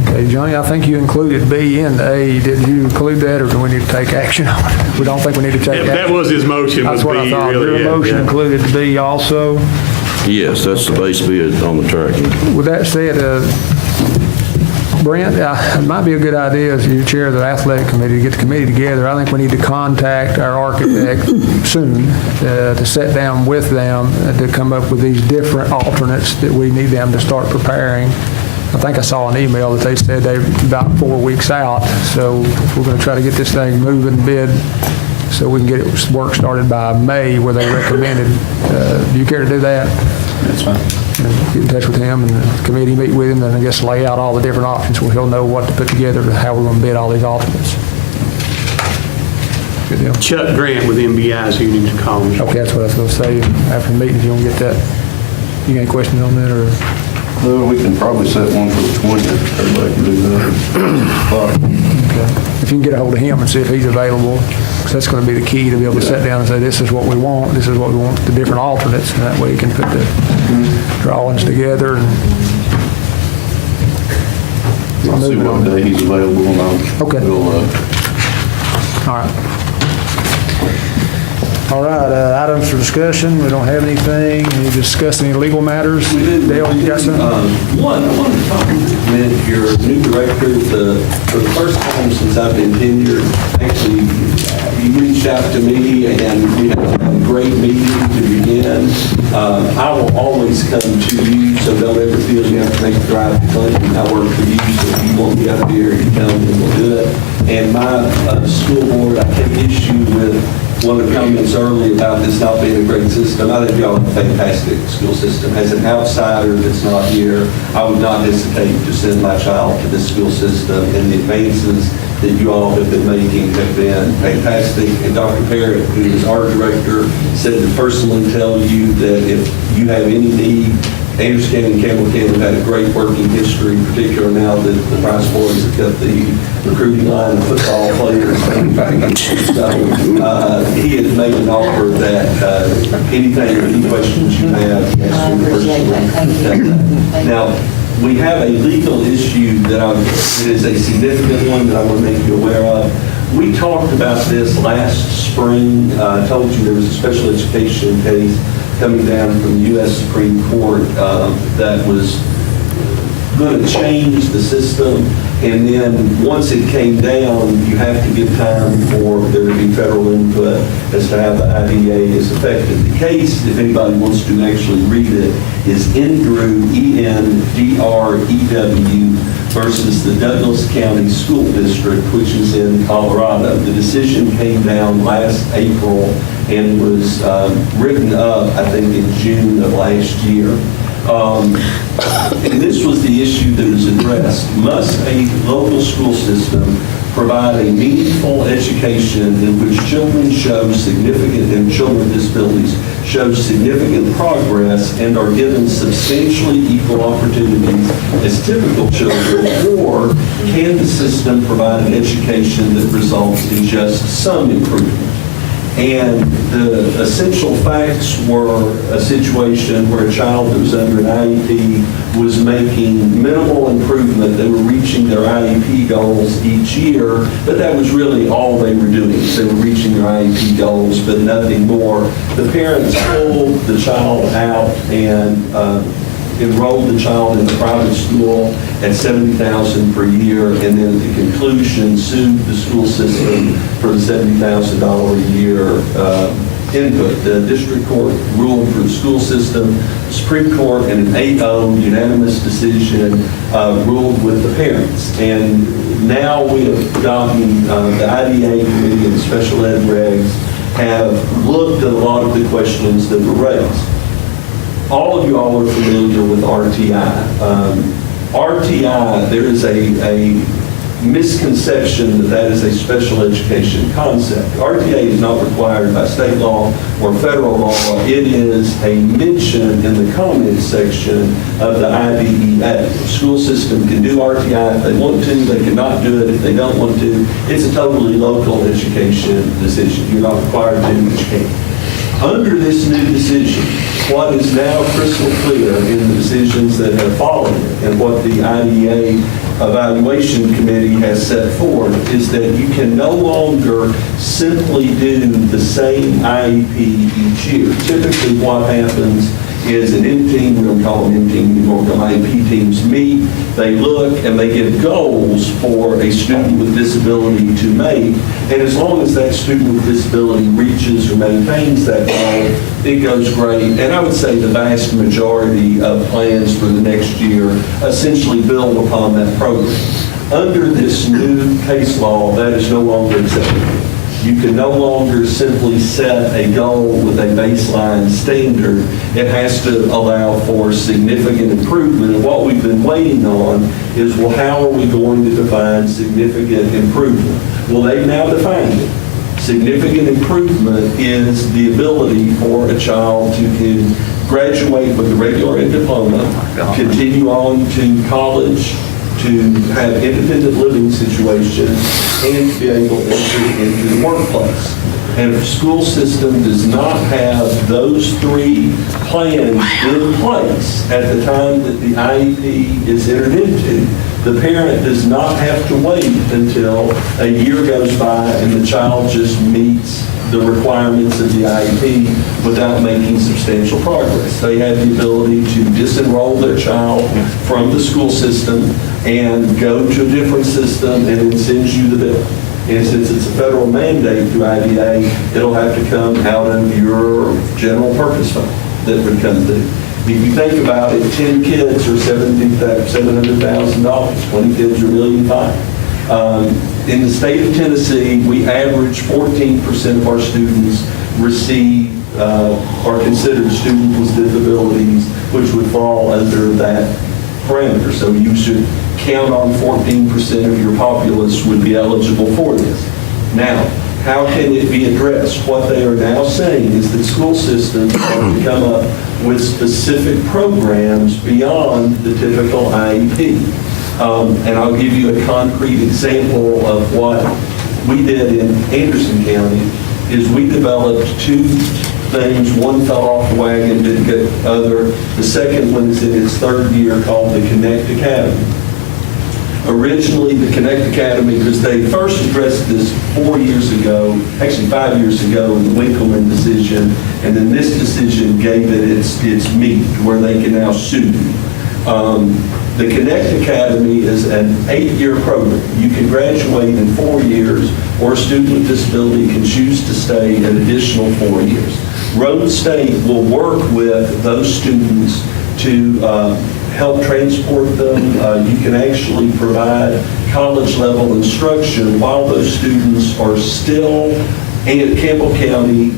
Okay, Johnny, I think you included B and A. Did you include that, or do we need to take action on it? We don't think we need to take action. That was his motion. That's what I thought. Your motion included B also. Yes, that's the base bid on the tracking. With that said, Brent, it might be a good idea as you chair of the athletic committee to get the committee together. I think we need to contact our architect soon to sit down with them to come up with these different alternates that we need them to start preparing. I think I saw an email that they said they're about 4 weeks out, so we're going to try to get this thing moving bid so we can get it work started by May where they recommended. Do you care to do that? That's fine. Get in touch with him and the committee, meet with him, and I guess lay out all the different options so he'll know what to put together to how we're going to bid all these alternates. Good deal. Chuck Grant with MBI is who you need to call him. Okay, that's what I was going to say. After the meeting, if you want to get that. You got any questions on that, or? Well, we can probably set one for the 20th. Everybody can do that. Okay. If you can get a hold of him and see if he's available, because that's going to be the key to be able to sit down and say, this is what we want, the different alternates, and that way you can put the drawings together. And I'll see what day he's available, and okay. All right. All right, items for discussion. We don't have anything. We need to discuss any legal matters. Dale, you got something? One, I wanted to compliment your new director. For the first time since I've been tenured, actually, you reached out to me, and we had a great meeting to begin. I will always come to you, so don't ever feel you have to make a drive to Clinton. I work for you, so if you want me up here, you come and we'll do it. And my school board, I take issue with one of the comments early about this not being a great system. I think y'all have a fantastic school system. As an outsider that's not here, I would not hesitate to send my child to this school system, and the advances that you all have been making have been fantastic. And Dr. Parrott, who is our director, said to personally tell you that if you have any need Anderson County and Campbell County have had a great working history, particularly now that the Price boys have got the recruiting line of football players. So he has made an offer that anything or any questions you have, he has to personally. Now, we have a legal issue that it is a significant one that I want to make you aware of. We talked about this last spring. I told you there was a special education case coming down from the U.S. Supreme Court that was going to change the system. And then once it came down, you have to give time for there to be federal input as to how the IDA is affected. The case, if anybody wants to actually read it, is Endrew, E-N-D-R-E-W, versus the Douglas County School District, which is in Colorado. The decision came down last April and was written up, I think, in June of last year. And this was the issue that was addressed. Must a local school system provide a meaningful education in which children show significant, and children with disabilities show significant progress and are given substantially equal opportunities as typical children, or can the system provide an education that results in just some improvement? And the essential facts were a situation where a child that was under an IEP was making minimal improvement. They were reaching their IEP goals each year, but that was really all they were doing. They were reaching their IEP goals, but nothing more. The parents pulled the child out and enrolled the child in a private school at $70,000 per year, and then at the conclusion sued the school system for the $70,000 a year input. The district court ruled for the school system. The Supreme Court, in an 8-0 unanimous decision, ruled with the parents. And now we have gotten the IDA committee and the special ed regs have looked at a lot of the questions that were raised. All of you all are familiar with RTI. RTI, there is a misconception that that is a special education concept. RTA is not required by state law or federal law. It is a mention in the comments section of the IDEA. The school system can do RTI if they want to. They cannot do it if they don't want to. It's a totally local education decision. You're not required to, but you can. Under this new decision, what is now crystal clear in the decisions that have followed it and what the IDEA Evaluation Committee has set forth is that you can no longer simply do the same IEP each year. Typically what happens is an M team, we don't call them M team anymore, the IEP teams meet, they look and they give goals for a student with disability to make, and as long as that student with disability reaches or maintains that goal, it goes great. And I would say the vast majority of plans for the next year essentially build upon that program. Under this new case law, that is no longer acceptable. You can no longer simply set a goal with a baseline standard. It has to allow for significant improvement. And what we've been waiting on is, well, how are we going to define significant improvement? Well, they've now defined it. Significant improvement is the ability for a child to graduate with a regular ed diploma, continue on to college, to have independent living situations, and to be able to enter into the workplace. And if the school system does not have those three plans in place at the time that the IEP is entered into, the parent does not have to wait until a year goes by and the child just meets the requirements of the IEP without making substantial progress. They have the ability to disenroll their child from the school system and go to a different system, and it sends you the bill. And since it's a federal mandate through IDA, it'll have to come out of your general purpose fund that would come through. If you think about it, 10 kids are $700,000. 20 kids are $1.5 million. In the state of Tennessee, we average 14% of our students receive are considered students with disabilities, which would fall under that parameter. So you should count on 14% of your populace would be eligible for this. Now, how can it be addressed? What they are now saying is that school systems are to come up with specific programs beyond the typical IEP. And I'll give you a concrete example of what we did in Anderson County, is we developed two things. One fell off the wagon, didn't get other. The second one is in its third year, called the Connect Academy. Originally, the Connect Academy, because they first addressed this 4 years ago, actually 5 years ago in the Winkleman decision, and then this decision gave it its meat, where they can now sue. The Connect Academy is an 8-year program. You can graduate in 4 years, or a student with disability can choose to stay an additional 4 years. Rome State will work with those students to help transport them. You can actually provide college-level instruction while those students are still Campbell County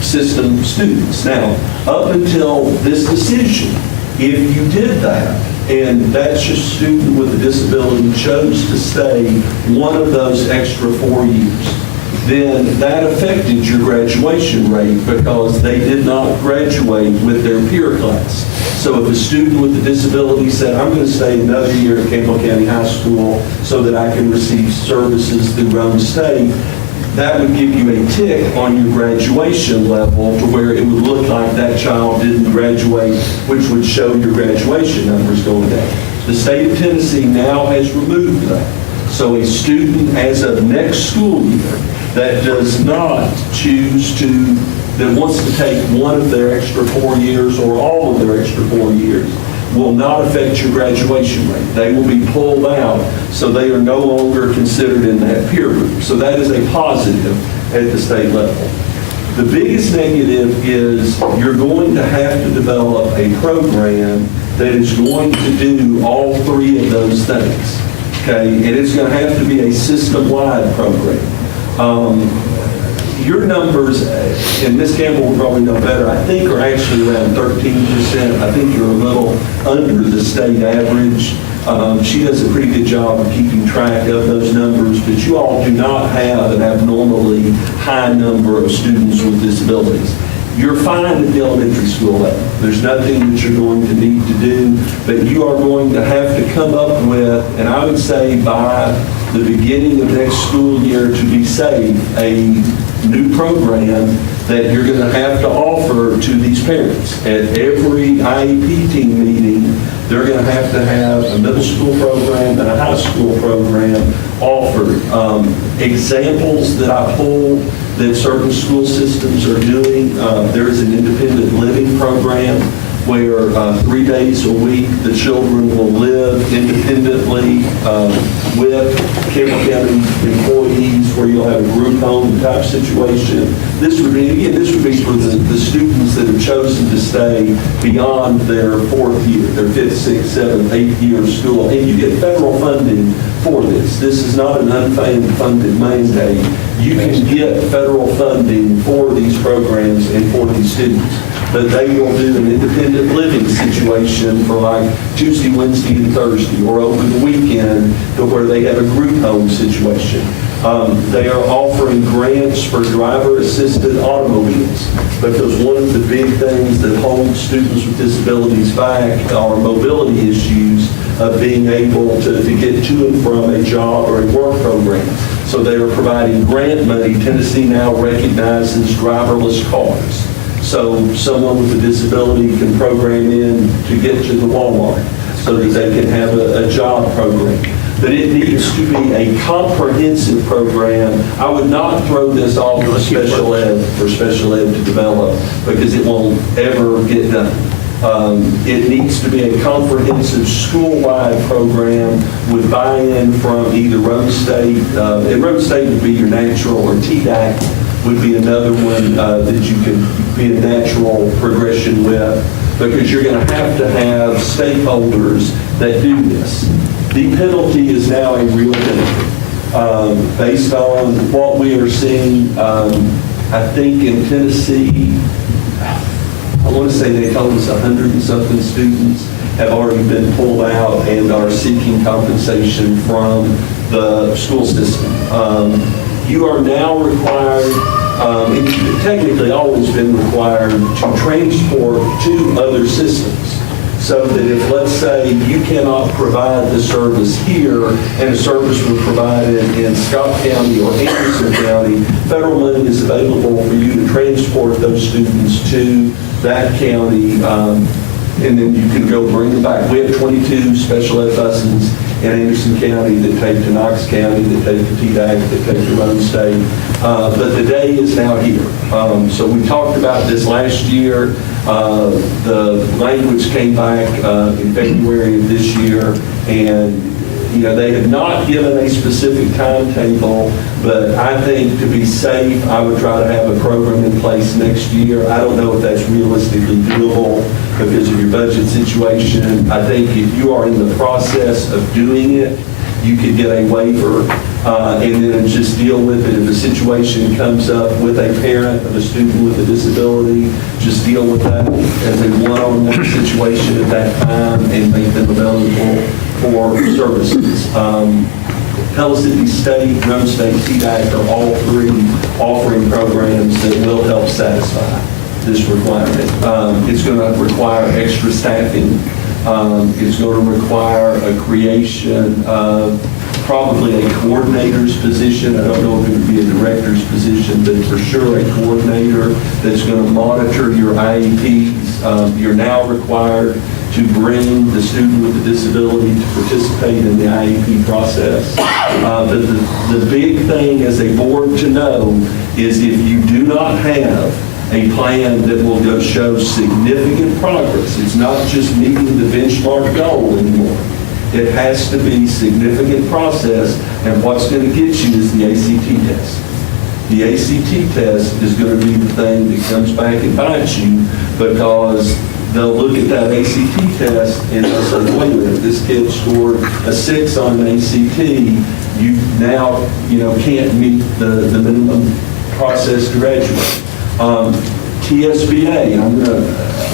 system students. Now, up until this decision, if you did that, and that's your student with a disability chose to stay one of those extra 4 years, then that affected your graduation rate because they did not graduate with their peer class. So if a student with a disability said, I'm going to stay another year at Campbell County High School so that I can receive services through Rome State, that would give you a tick on your graduation level to where it would look like that child didn't graduate, which would show your graduation numbers going down. The state of Tennessee now has removed that. So a student as of next school year that does not choose to, that wants to take one of their extra 4 years or all of their extra 4 years, will not affect your graduation rate. They will be pulled out, so they are no longer considered in that peer group. So that is a positive at the state level. The biggest negative is you're going to have to develop a program that is going to do all three of those things. Okay, and it's going to have to be a system-wide program. Your numbers, and Ms. Campbell will probably know better, I think are actually around 13%. I think you're a little under the state average. She does a pretty good job of keeping track of those numbers, but you all do not have an abnormally high number of students with disabilities. You're fine at the elementary school level. There's nothing that you're going to need to do, but you are going to have to come up with, and I would say by the beginning of next school year to be safe, a new program that you're going to have to offer to these parents. At every IEP team meeting, they're going to have a middle school program and a high school program offered. Examples that I pulled that certain school systems are doing, there is an independent living program where 3 days a week the children will live independently with Campbell County employees, where you'll have a group home type situation. This would be for the students that have chosen to stay beyond their 4th year, their 5th, 6th, 7th, 8th year of school, and you get federal funding for this. This is not an unfunded mandate. You can get federal funding for these programs and for these students. But they will do an independent living situation for like Tuesday, Wednesday, and Thursday, or over the weekend to where they have a group home situation. They are offering grants for driver-assisted automobiles, because one of the big things that holds students with disabilities back are mobility issues of being able to get to and from a job or a work program. So they are providing grant money. Tennessee now recognizes driverless cars. So someone with a disability can program in to get to the Walmart so that they can have a job program. But it needs to be a comprehensive program. I would not throw this off for special ed to develop, because it won't ever get done. It needs to be a comprehensive school-wide program with buy-in from either Rome State, and Rome State would be your natural, or TDAC would be another one that you can be a natural progression with, because you're going to have stakeholders that do this. The penalty is now a real penalty. Based on what we are seeing, I think in Tennessee, I want to say they told us 100 and something students have already been pulled out and are seeking compensation from the school system. you are now required, and you've technically always been required to transport to other systems. So that if, let's say, you cannot provide the service here and a service was provided in Scott County or Anderson County, federal money is available for you to transport those students to that county, and then you can go bring them back. We have 22 special ed buses in Anderson County that take to Knox County, that take to TDAC, that take to Roan State. But the day is now here. So we talked about this last year. The language came back in February of this year, and they have not given a specific timetable, but I think to be safe, I would try to have a program in place next year. I don't know if that's realistically doable because of your budget situation. I think if you are in the process of doing it, you could get a waiver and then just deal with it. If a situation comes up with a parent of a student with a disability, just deal with that as a one-on-one situation at that time and make them available for services. Pella City State, Roan State, TDAC are all three offering programs that will help satisfy this requirement. It's going to require extra staffing. It's going to require a creation of probably a coordinator's position. I don't know if it would be a director's position, but for sure a coordinator that's going to monitor your IEPs. You're now required to bring the student with a disability to participate in the IEP process. But the big thing as a board to know is if you do not have a plan that will go show significant progress, it's not just meeting the benchmark goal anymore. It has to be significant process, and what's going to get you is the ACT test. The ACT test is going to be the thing that comes back and bites you because they'll look at that ACT test and they'll say, wait a minute, this kid scored a 6 on an ACT. You now, can't meet the minimum process to graduate. TSBA,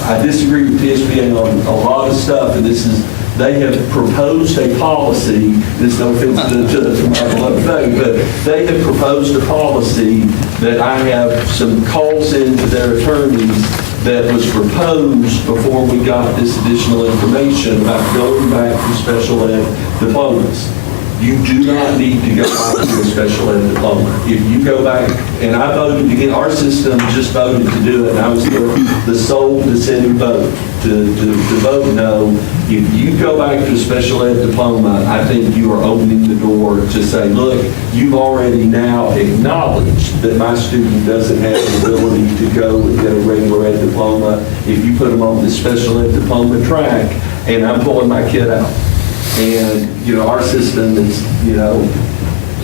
I disagree with TSBA on a lot of stuff, and they have proposed a policy, there's no offense to my beloved thing, but they have proposed a policy that I have some calls into their attorneys that was proposed before we got this additional information about going back to special ed diplomas. You do not need to go back to a special ed diploma. If you go back, and I voted to get, our system just voted to do it, and I was the sole dissenting vote to vote no. If you go back to a special ed diploma, I think you are opening the door to say, look, you've already now acknowledged that my student doesn't have the ability to go and get a regular ed diploma. If you put them on the special ed diploma track, and I'm pulling my kid out. And, our system is,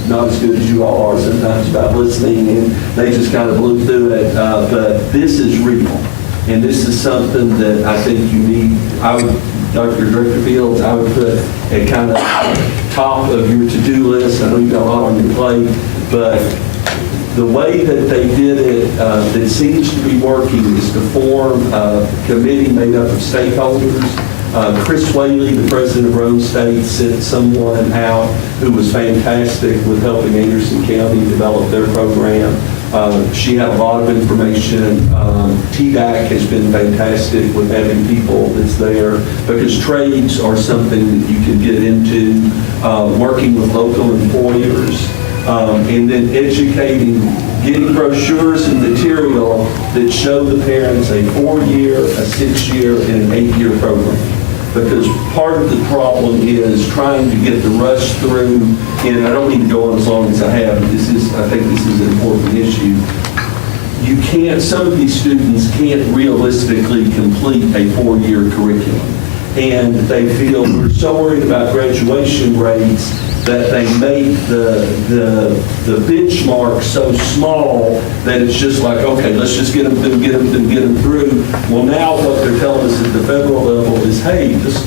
not as good as you all are sometimes about listening, and they just kind of blew through it. But this is real. And this is something that I think you need. Dr. Director Fields, I would put at kind of top of your to-do list. I know you've got a lot on your plate, but the way that they did it that seems to be working is to form a committee made up of stakeholders. Chris Whaley, the president of Roan State, sent someone out who was fantastic with helping Anderson County develop their program. She had a lot of information. TDAC has been fantastic with having people that's there because trades are something that you can get into, working with local employers, and then educating, getting brochures and material that show the parents a 4-year, a 6-year, and an 8-year program. Because part of the problem is trying to get the rush through, and I don't need to go on as long as I have, but I think this is an important issue. Some of these students can't realistically complete a 4-year curriculum. And they feel we're so worried about graduation rates that they make the benchmark so small that it's just like, okay, let's just get them through. Well, now what they're telling us at the federal level is, hey, just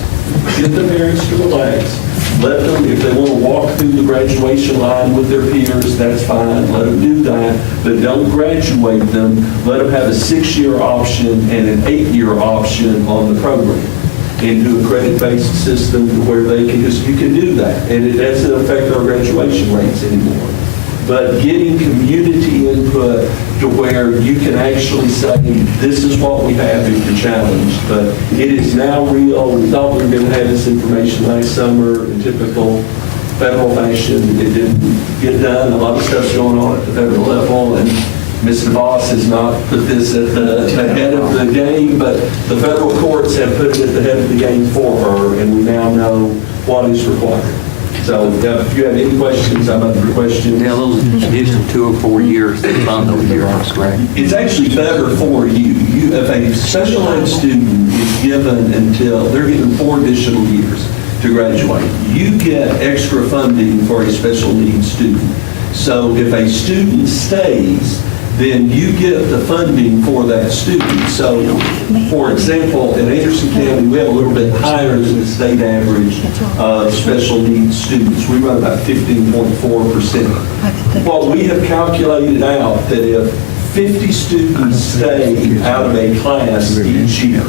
get the parents to relax. Let them, if they want to walk through the graduation line with their peers, that's fine. Let them do that. But don't graduate them. Let them have a 6-year option and an 8-year option on the program. Into a credit-based system where they can you can do that. And it doesn't affect our graduation rates anymore. but getting community input to where you can actually say, this is what we have if you're challenged. But it is now real. We thought we were going to have this information last summer in typical federal fashion. It didn't get done. A lot of stuff's going on at the federal level, and Ms. DeVos has not put this at the head of the game, but the federal courts have put it at the head of the game for her, and we now know what is required. So if you have any questions, I'm up for questions. Yeah, those additional 2 or 4 years, they fund those years, correct? It's actually better for you. If a special ed student is given they're given 4 additional years to graduate, you get extra funding for a special needs student. So if a student stays, then you get the funding for that student. So, for example, in Anderson County, we have a little bit higher than the state average of special needs students. We run about 15.4%. Well, we have calculated out that if 50 students stay out of a class each year,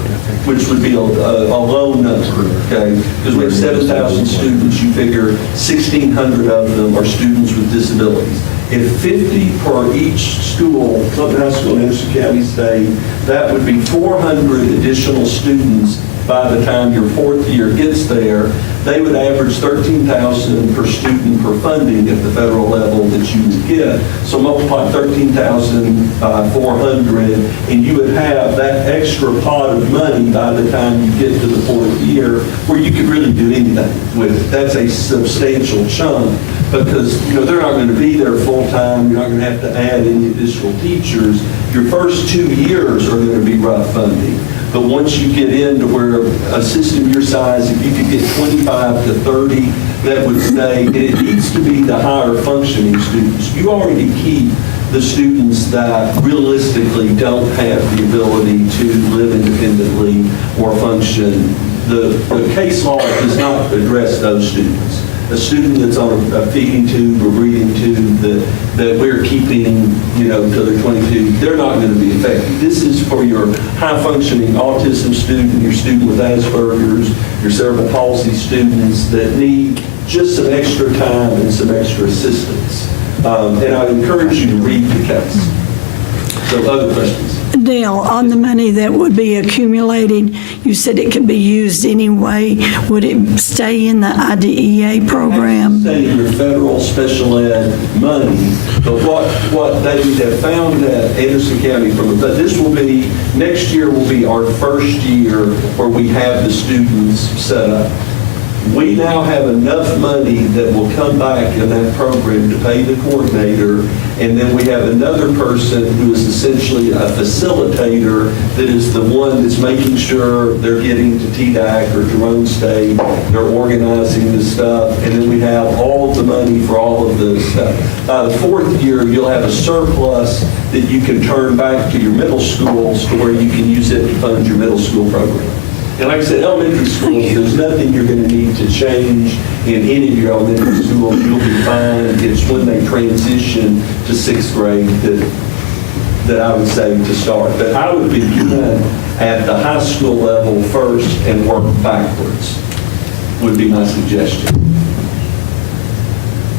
which would be a low number, okay? Because we have 7,000 students, you figure 1,600 of them are students with disabilities. If 50 per each school, Clinton High School in Anderson County stay, that would be 400 additional students by the time your 4th year gets there. They would average $13,000 per student per funding at the federal level that you would get. So multiply 13,000 by 400, and you would have that extra pot of money by the time you get to the 4th year where you could really do anything with it. That's a substantial chunk because they're not going to be there full time. You're not going to have to add any additional teachers. Your first 2 years are going to be rough funding. But once you get into where a system your size, if you could get 25 to 30, that would stay. And it needs to be the higher functioning students. You already keep the students that realistically don't have the ability to live independently or function. The case law does not address those students. A student that's on a feeding tube or breathing tube that we're keeping, till they're 22, they're not going to be affected. This is for your high-functioning autism student, your student with Asperger's, your cerebral palsy students that need just some extra time and some extra assistance. And I encourage you to read the case. So other questions? Dale, on the money that would be accumulated, you said it could be used anyway. Would it stay in the IDEA program? Stay in your federal special ed money, but what they have found at Anderson County, this will be, next year will be our first year where we have the students set up. We now have enough money that will come back in that program to pay the coordinator, and then we have another person who is essentially a facilitator that is the one that's making sure they're getting to TDAC or Jerome State, they're organizing the stuff, and then we have all of the money for all of this stuff. By the 4th year, you'll have a surplus that you can turn back to your middle schools to where you can use it to fund your middle school program. And like I said, elementary schools, there's nothing you're going to need to change in any of your elementary schools. You'll be fine. It's when they transition to 6th grade that I would say to start. But I would begin at the high school level first and work backwards, would be my suggestion.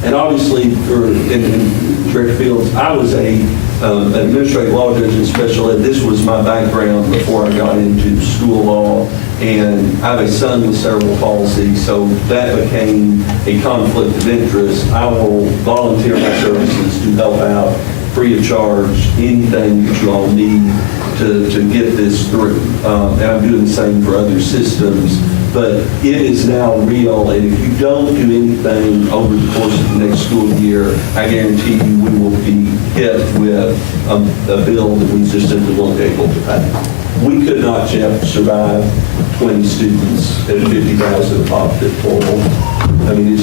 And obviously, in Director Fields, I was an administrative law judge in special ed. This was my background before I got into school law. And I have a son with cerebral palsy, so that became a conflict of interest. I will volunteer my services to help out free of charge anything that you all need to get this through. And I'm doing the same for other systems. But it is now real, and if you don't do anything over the course of the next school year, I guarantee you we will be hit with a bill that we just simply won't be able to pay. We could not, Jeff, survive 20 students at a 50,000 pop fit full. I mean,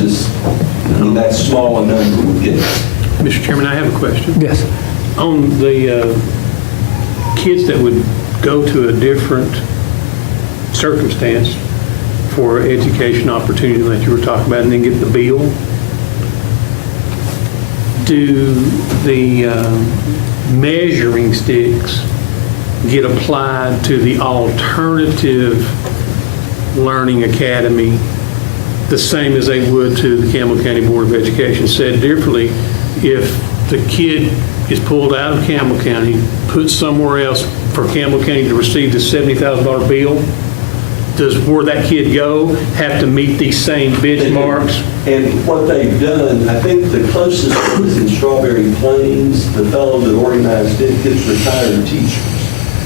that small a number would get us. Mr. Chairman, I have a question. Yes. On the kids that would go to a different circumstance for education opportunity that you were talking about and then get the bill, do the measuring sticks get applied to the alternative learning academy the same as they would to the Campbell County Board of Education? Said differently, if the kid is pulled out of Campbell County, put somewhere else for Campbell County to receive the $70,000 bill, does where that kid go have to meet these same benchmarks? And what they've done, I think the closest was in Strawberry Plains, the fellow that organized it gets retired teachers.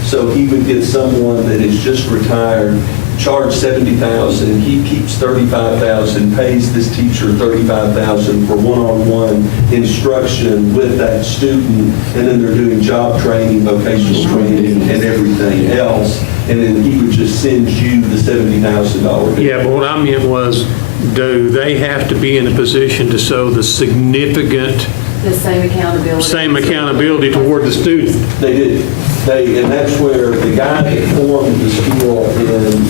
So he would get someone that is just retired, charge $70,000, he keeps $35,000, pays this teacher $35,000 for one-on-one instruction with that student, and then they're doing job training, vocational training, and everything else, and then he would just send you the $70,000 bill. Yeah, but what I meant was, do they have to be in a position to show the significant The same accountability. toward the student? They did. And that's where the guy that formed the school in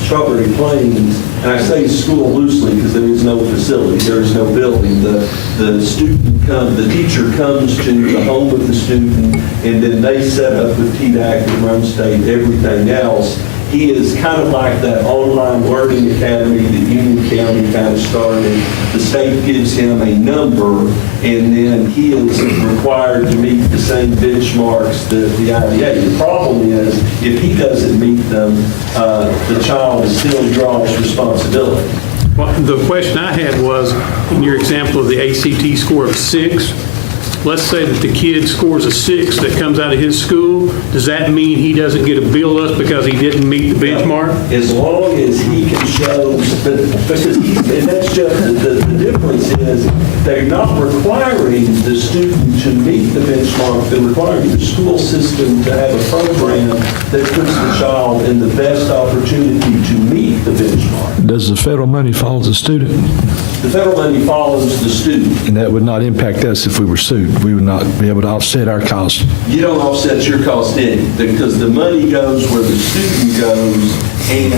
Strawberry Plains, and I say school loosely because there is no facility, there is no building. The teacher comes to the home of the student, and then they set up with TDAC and Rome State, everything else. He is kind of like that online learning academy that Union County kind of started. The state gives him a number, and then he is required to meet the same benchmarks that the IDA. The problem is, if he doesn't meet them, the child still draws responsibility. Well, the question I had was, in your example of the ACT score of 6, let's say that the kid scores a 6 that comes out of his school, does that mean he doesn't get a bill us because he didn't meet the benchmark? As long as he can show, because and that's just, the difference is, they're not requiring the student to meet the benchmark, they're requiring the school system to have a program that puts the child in the best opportunity to meet the benchmark. Does the federal money follow the student? The federal money follows the student. And that would not impact us if we were sued. We would not be able to offset our costs. You don't offset your cost any, because the money goes where the student goes, and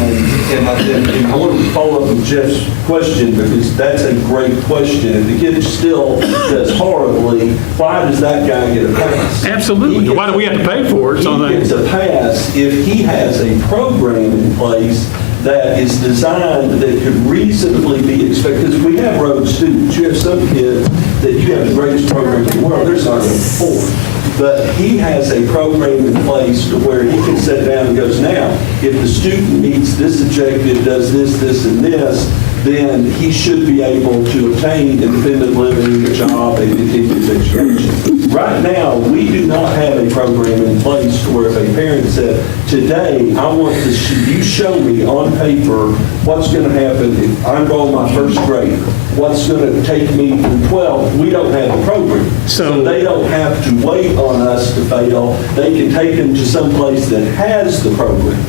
I want to follow up with Jeff's question, because that's a great question. If the kid still does horribly, why does that guy get a pass? Absolutely. Why do we have to pay for it? He gets a pass if he has a program in place that is designed that could reasonably be expected. Because we have rogue students. You have some kids that you have the greatest program in the world. There's not going to afford. But he has a program in place to where he can sit down and goes, now, if the student meets this objective, does this, this, and this, then he should be able to obtain independent living, a job, and continued education. Right now, we do not have a program in place to where if a parent said, today, I want to you show me on paper what's going to happen if I enroll my first grader, what's going to take me through 12, we don't have a program. So they don't have to wait on us to fail. They can take them to some place that has the program.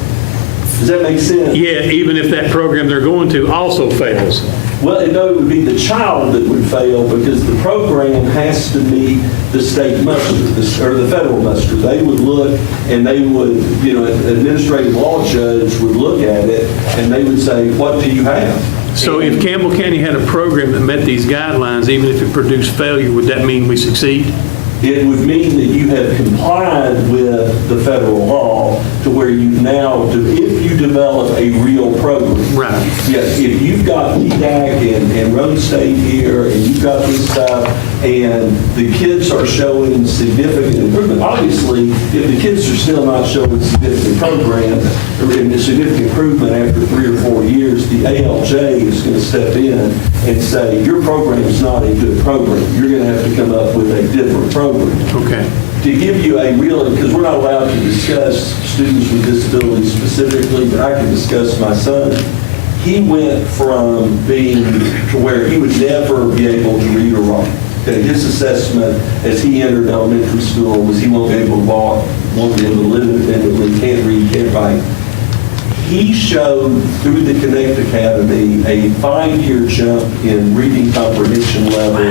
Does that make sense? Yeah, even if that program they're going to also fails. Well, no, it would be the child that would fail because the program has to meet the state muster, or the federal muster. They would look and they would, an administrative law judge would look at it and they would say, what do you have? So if Campbell County had a program that met these guidelines, even if it produced failure, would that mean we succeed? It would mean that you have complied with the federal law to where you now, if you develop a real program. Right. Yeah, if you've got TDAC and Rome State here, and you've got this stuff, and the kids are showing significant improvement. Obviously, if the kids are still not showing significant program, or significant improvement after 3 or 4 years, the ALJ is going to step in and say, your program is not a good program. You're going to have to come up with a different program. Okay. To give you a real, because we're not allowed to discuss students with disabilities specifically, but I can discuss my son. He went from being to where he would never be able to read or write. Okay, his assessment as he entered elementary school was he won't be able to walk, won't be able to live independently, can't read, can't write. He showed through the Connect Academy a 5-year jump in reading comprehension level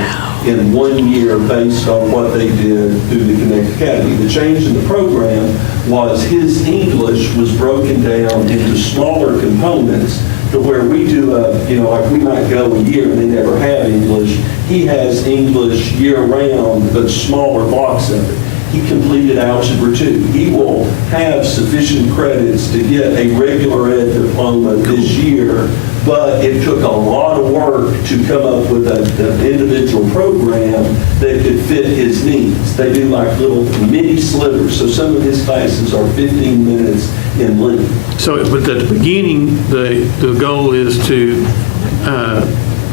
in 1 year based on what they did through the Connect Academy. The change in the program was his English was broken down into smaller components to where we do like we might go a year and they never have English. He has English year round, but smaller blocks of it. He completed Algebra 2. He will have sufficient credits to get a regular ed diploma this year but it took a lot of work to come up with an individual program that could fit his needs. They do like little mini slivers, so some of his classes are 15 minutes in length. So, but at the beginning, the goal is to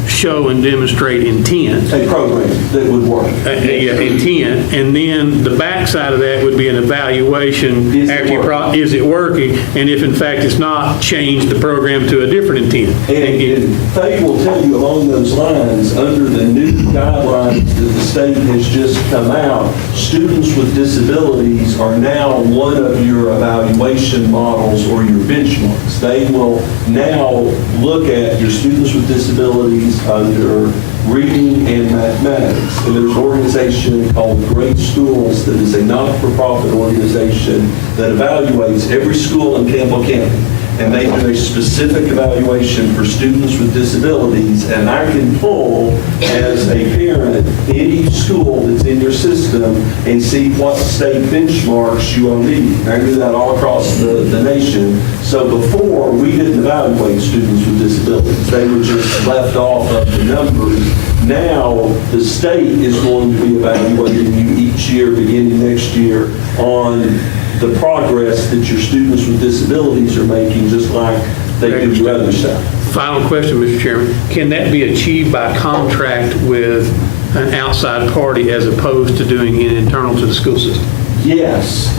show and demonstrate intent. A program that would work. Yeah, intent, and then the backside of that would be an evaluation after is it working, and if in fact it's not, change the program to a different intent. And Faye will tell you along those lines, under the new guidelines that the state has just come out, students with disabilities are now one of your evaluation models or your benchmarks. They will now look at your students with disabilities under reading and mathematics. And there's an organization called Great Schools that is a not-for-profit organization that evaluates every school in Campbell County. And they do a specific evaluation for students with disabilities. And I can pull, as a parent, any school that's in your system and see what state benchmarks you are meeting. I do that all across the nation. So before, we didn't evaluate students with disabilities. They were just left off of the numbers. Now, the state is going to be evaluating you each year, beginning next year, on the progress that your students with disabilities are making, just like they do your other stuff. Final question, Mr. Chairman. Can that be achieved by contract with an outside party as opposed to doing it internal to the school system? Yes.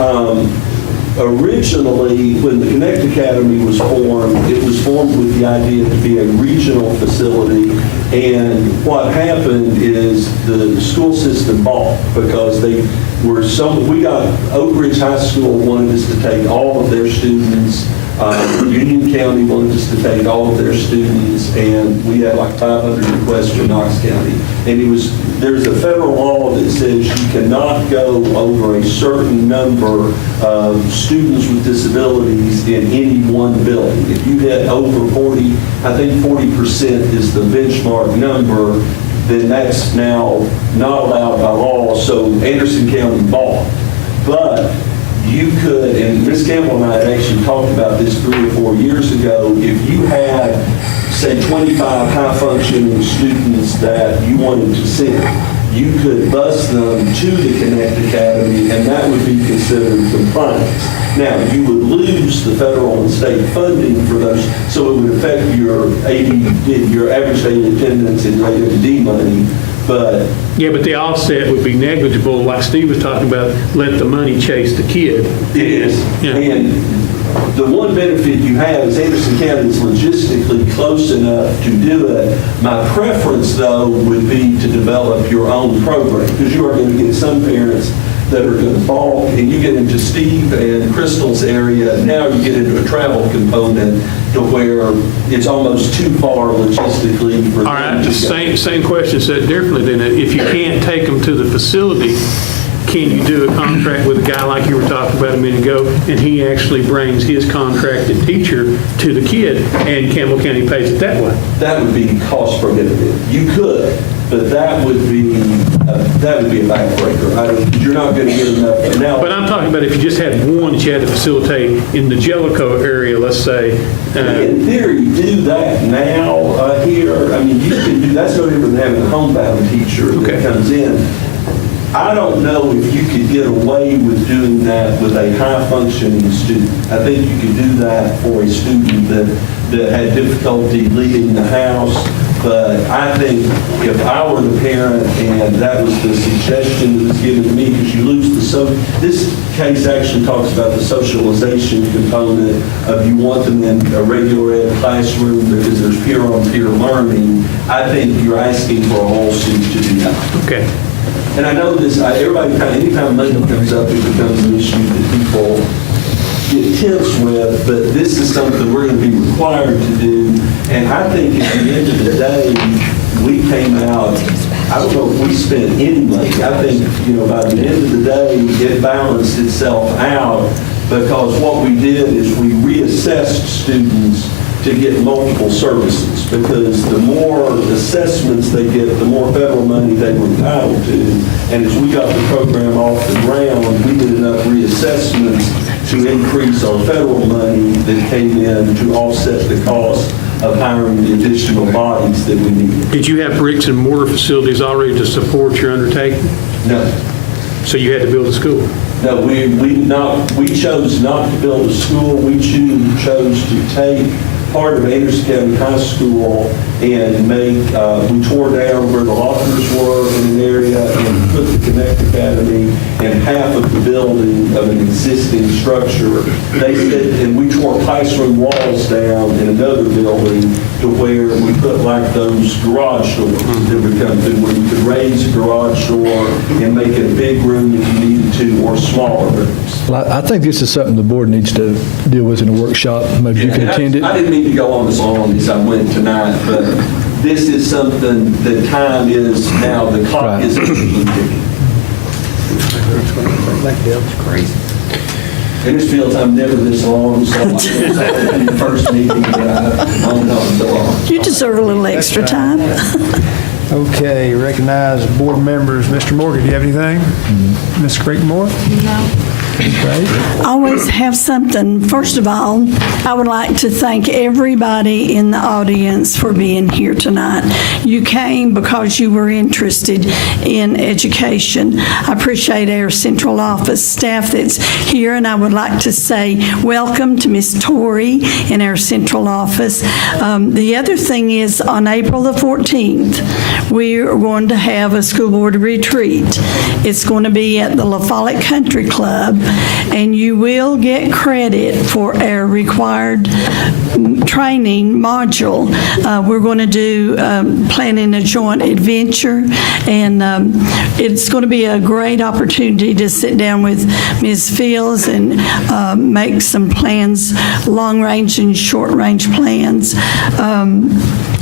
Originally, when the Connect Academy was formed, it was formed with the idea to be a regional facility. And what happened is the school system bought because they were we got Oak Ridge High School wanted us to take all of their students. Union County wanted us to take all of their students, and we had like 500 requests from Knox County. And there's a federal law that says you cannot go over a certain number of students with disabilities in any one building. If you hit over 40, I think 40% is the benchmark number, then that's now not allowed by law. So Anderson County bought. But you could, and Ms. Campbell and I had actually talked about this 3 or 4 years ago, if you had, say, 25 high-functioning students that you wanted to send, you could bus them to the Connect Academy, and that would be considered compliance. Now, you would lose the federal and state funding for those, so it would affect your average daily attendance and AD money. But the offset would be negligible, like Steve was talking about, let the money chase the kid. It is. Yeah. And the one benefit you have is Anderson County is logistically close enough to do it. My preference, though, would be to develop your own program, because you are going to get some parents that are going to balk, and you get into Steve and Crystal's area, now you get into a travel component to where it's almost too far logistically for them to go. Same question said differently then. If you can't take them to the facility, can you do a contract with a guy like you were talking about a minute ago, and he actually brings his contracted teacher to the kid, and Campbell County pays it that way? That would be cost prohibitive. You could, but that would be a backbreaker. You're not going to get enough. Now, but I'm talking about if you just had one that you had to facilitate in the Jellicoe area, let's say. In theory, do that now here. I mean, you can do. That's no different than having a homebound teacher that comes in. I don't know if you could get away with doing that with a high-functioning student. I think you could do that for a student that had difficulty leaving the house. But I think if I were the parent and that was the suggestion that was given to me, because you lose this case actually talks about the socialization component of you want them in a regular ed classroom because there's peer-on-peer learning. I think you're asking for a lawsuit to do that. Okay. And I know this, everybody anytime money comes up, it becomes an issue that people get tense with, but this is something we're going to be required to do. And I think at the end of the day, we came out, I don't know if we spent any money. I think, by the end of the day, it balanced itself out because what we did is we reassessed students to get multiple services, because the more assessments they get, the more federal money they were entitled to. And as we got the program off the ground, we did enough reassessments to increase our federal money that came in to offset the cost of hiring the additional bodies that we need. Did you have bricks and mortar facilities already to support your undertaking? No. So you had to build a school? No, we chose not to build a school. We chose to take part of Anderson County High School and we tore down where the lockers were in an area and put the Connect Academy in half of the building of an existing structure. They said, and we tore classroom walls down in another building to where we put like those garage doors that would come through, where you could raise a garage door and make it a big room if you needed to, or smaller rooms. Well, I think this is something the board needs to deal with in a workshop. Maybe you can attend it. I didn't mean to go on as long as I went tonight, but this is something, the time is now, the clock is ticking. It's crazy. It just feels I'm never this long, so I'm in the first meeting that I'm on so long. You deserve a little extra time. Okay, recognize board members. Mr. Morgan, do you have anything? Ms. Creekmore? No. Okay. Always have something. First of all, I would like to thank everybody in the audience for being here tonight. You came because you were interested in education. I appreciate our central office staff that's here, and I would like to say welcome to Miss Tori in our central office. The other thing is, on April the 14th, we are going to have a school board retreat. It's going to be at the La Follette Country Club, and you will get credit for our required training module. We're going to do planning a joint adventure, and it's going to be a great opportunity to sit down with Ms. Fields and make some plans, long-range and short-range plans.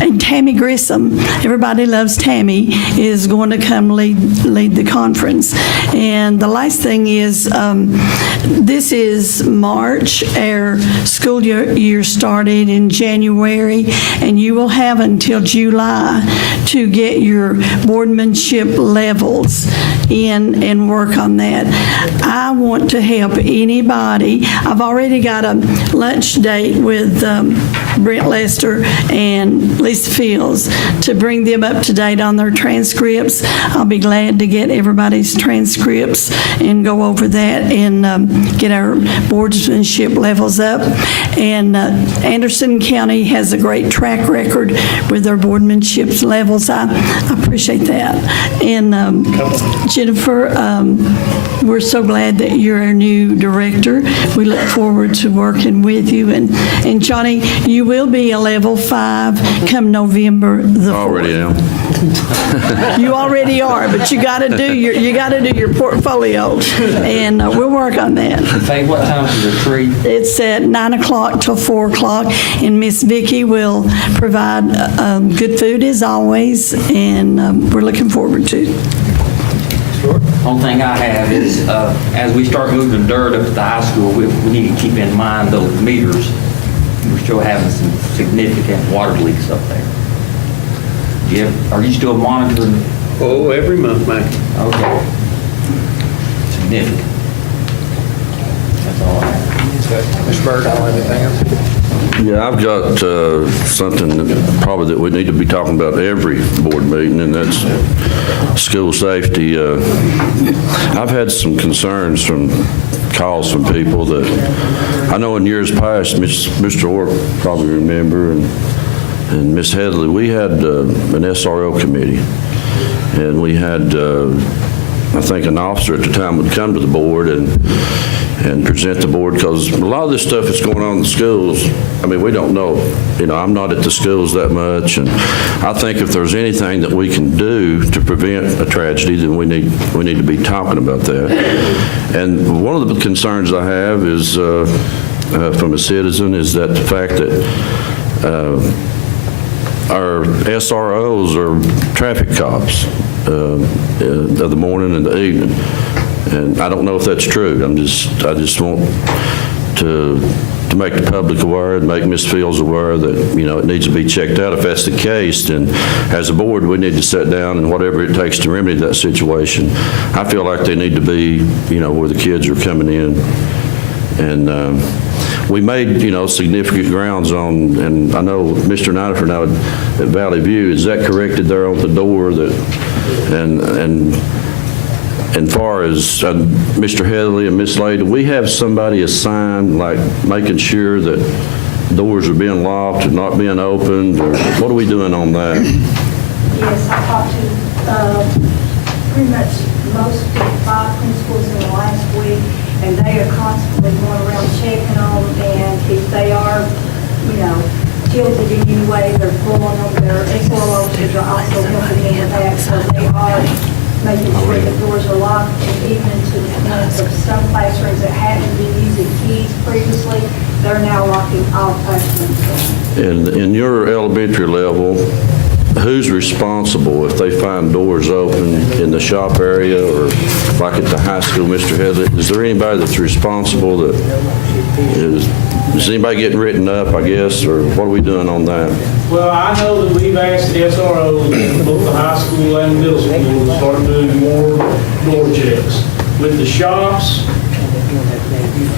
And Tammy Grissom, everybody loves Tammy, is going to come lead the conference. And the last thing is, this is March. Our school year started in January, and you will have until July to get your boardmanship levels in and work on that. I want to help anybody. I've already got a lunch date with Brent Lester and Lisa Fields to bring them up to date on their transcripts. I'll be glad to get everybody's transcripts and go over that and get our boardsmanship levels up. And Anderson County has a great track record with their boardmanship levels. I appreciate that. And Jennifer, we're so glad that you're our new director. We look forward to working with you. And Johnny, you will be a level 5 come November the 4th. Already am. You already are, but you got to do your portfolio, and we'll work on that. Hey, what time's the retreat? It's at 9 o'clock till 4 o'clock, and Miss Vicki will provide good food as always, and we're looking forward to it. Only thing I have is, as we start moving dirt up at the high school, we need to keep in mind those meters. We're still having some significant water leaks up there. Are you still monitoring? Oh, every month, Mike. Okay. Significant. That's all I have. Mr. Byrd, I don't have anything else. Yeah, I've got something probably that we need to be talking about every board meeting, and that's school safety. I've had some concerns from calls from people that I know in years past, Mr. Orr probably remember, and Ms. Headley, we had an SRO committee, and we had, I think, an officer at the time would come to the board and present the board, because a lot of this stuff that's going on in the schools, I mean, we don't know. I'm not at the schools that much, and I think if there's anything that we can do to prevent a tragedy, then we need to be talking about that. And one of the concerns I have is, from a citizen, is that the fact that our SROs are traffic cops of the morning and the evening. And I don't know if that's true. I just want to make the public aware and make Ms. Fields aware that, it needs to be checked out. If that's the case, then as a board, we need to sit down and whatever it takes to remedy that situation. I feel like they need to be, where the kids are coming in. And we made, significant grounds on, and I know Mr. Nidifer now at Valley View, is that corrected there on the door that, and far as Mr. Heatherly and Miss Lay, do we have somebody assigned, like making sure that doors are being locked and not being opened, or what are we doing on that? Yes, I talked to pretty much most of the 5 principals in the last week, and they are constantly going around checking them, and if they are, tilted in any way, they're pulling them, their SROs are also helping in with that, so they are making sure the doors are locked, and even to the point of some classrooms that haven't been using keys previously, they're now locking all classrooms. And in your elementary level, who's responsible if they find doors open in the shop area or like at the high school, Mr. Heatherly? Is there anybody that's responsible that is anybody getting written up, I guess, or what are we doing on that? Well, I know that we've asked the SROs in both the high school and middle school to start doing more door checks. With the shops,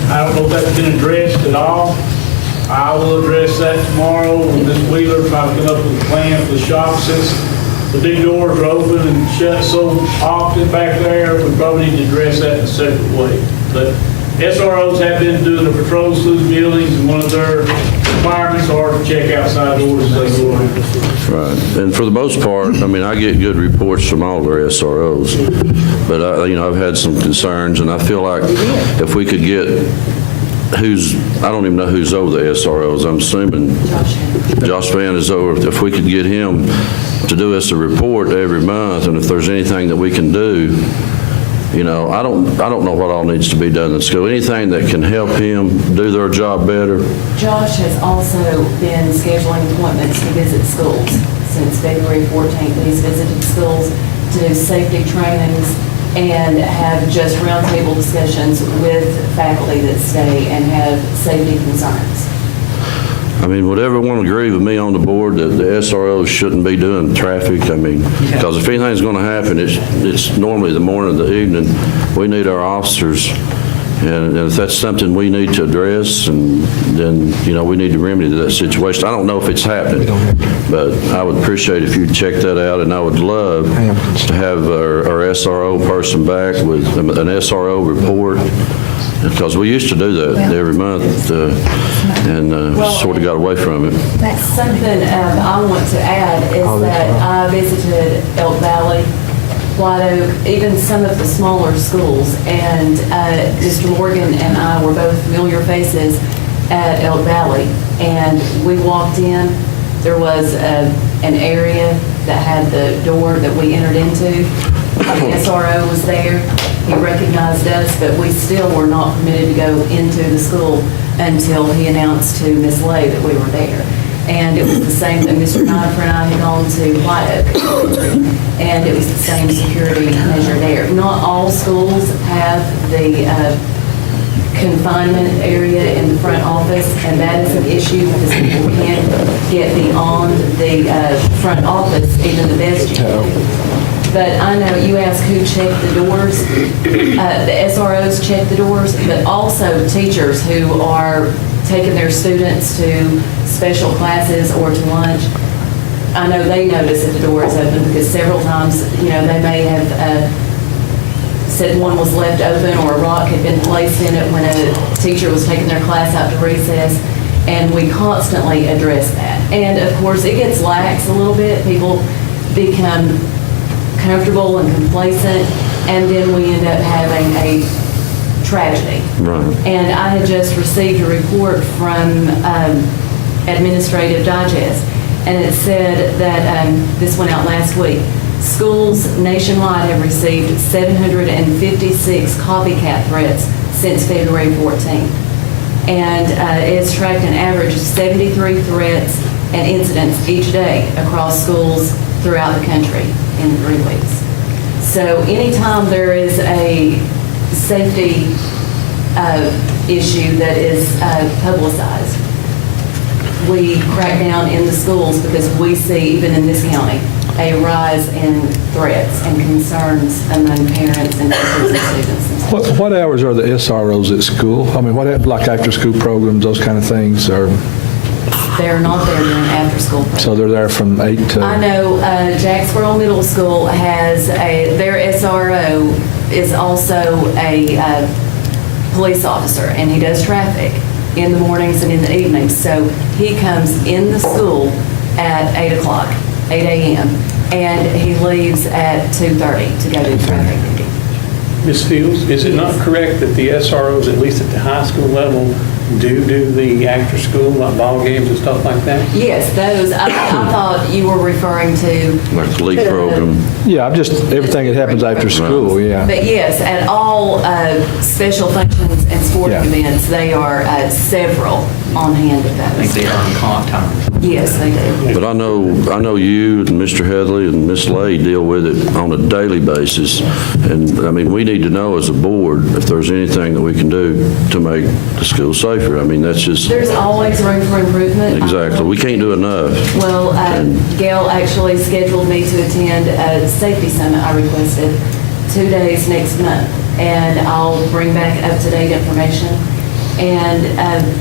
I don't know if that's been addressed at all. I will address that tomorrow with Ms. Wheeler, try to come up with a plan for the shops. Since the big doors are open and shut so often back there, we probably need to address that in a separate way. But SROs have been doing the patrols through the buildings, and one of their requirements are to check outside doors as they go in. Right. And for the most part, I get good reports from all of our SROs, but I've had some concerns, and I feel like if we could get I don't even know who's over the SROs. I'm assuming Josh Van is over. If we could get him to do us a report every month, and if there's anything that we can do, I don't know what all needs to be done in school. Anything that can help him do their job better. Josh has also been scheduling appointments to visit schools since February 14th. He's visited schools to do safety trainings and have just roundtable discussions with faculty that stay and have safety concerns. Would everyone agree with me on the board that the SROs shouldn't be doing traffic? Because if anything's going to happen, it's normally the morning or the evening. We need our officers, and if that's something we need to address, and then, we need to remedy that situation. I don't know if it's happening, but I would appreciate if you'd check that out, and I would love to have our SRO person back with an SRO report, because we used to do that every month, and sort of got away from it. That's something I want to add is that I visited Elk Valley, White Oak, even some of the smaller schools, and Mr. Morgan and I were both familiar faces at Elk Valley, and we walked in, there was an area that had the door that we entered into. The SRO was there, he recognized us, but we still were not permitted to go into the school until he announced to Ms. Lay that we were there. And it was the same that Mr. Nidifer and I had gone to White Oak, and it was the same security measure there. Not all schools have the confinement area in the front office, and that is an issue because people can't get beyond the front office, even the best you can. But I know you asked who checked the doors. The SROs check the doors, but also teachers who are taking their students to special classes or to lunch. I know they notice if the door is open because several times, they may have said one was left open or a rock had been placed in it when a teacher was taking their class out to recess, and we constantly address that. And of course, it gets lax a little bit. People become comfortable and complacent, and then we end up having a tragedy. Right. And I had just received a report from Administrative Digest, and it said that, this went out last week, schools nationwide have received 756 copycat threats since February 14th. And it's tracked an average of 73 threats and incidents each day across schools throughout the country in 3 weeks. So anytime there is a safety issue that is publicized, we crack down in the schools because we see, even in this county, a rise in threats and concerns among parents and teachers and students. What hours are the SROs at school? I mean, like after-school programs, those kind of things, or, They're not there during after-school programs. so they're there from 8 to? I know Jacksboro Middle School has their SRO is also a police officer, and he does traffic in the mornings and in the evenings. So he comes in the school at 8 o'clock, 8 a.m., and he leaves at 2:30 to go do traffic duty. Ms. Fields, is it not correct that the SROs, at least at the high school level, do the after-school, like ball games and stuff like that? Yes, those, I thought you were referring to. Like the league program. Yeah, I'm just, everything that happens after school, yeah. But yes, at all special functions and sporting Yeah. events, they are several on hand at I think those. they earn comp time. Yes, they do. But I know you and Mr. Headley and Miss Lay deal with it on a daily basis. And, I mean, we need to know as a board if there's anything that we can do to make the school safer. I mean, that's just, There's always room for improvement. exactly. We can't do enough. Well, Gail actually scheduled me to attend a safety summit I requested 2 days next month, and I'll bring back up-to-date information, and,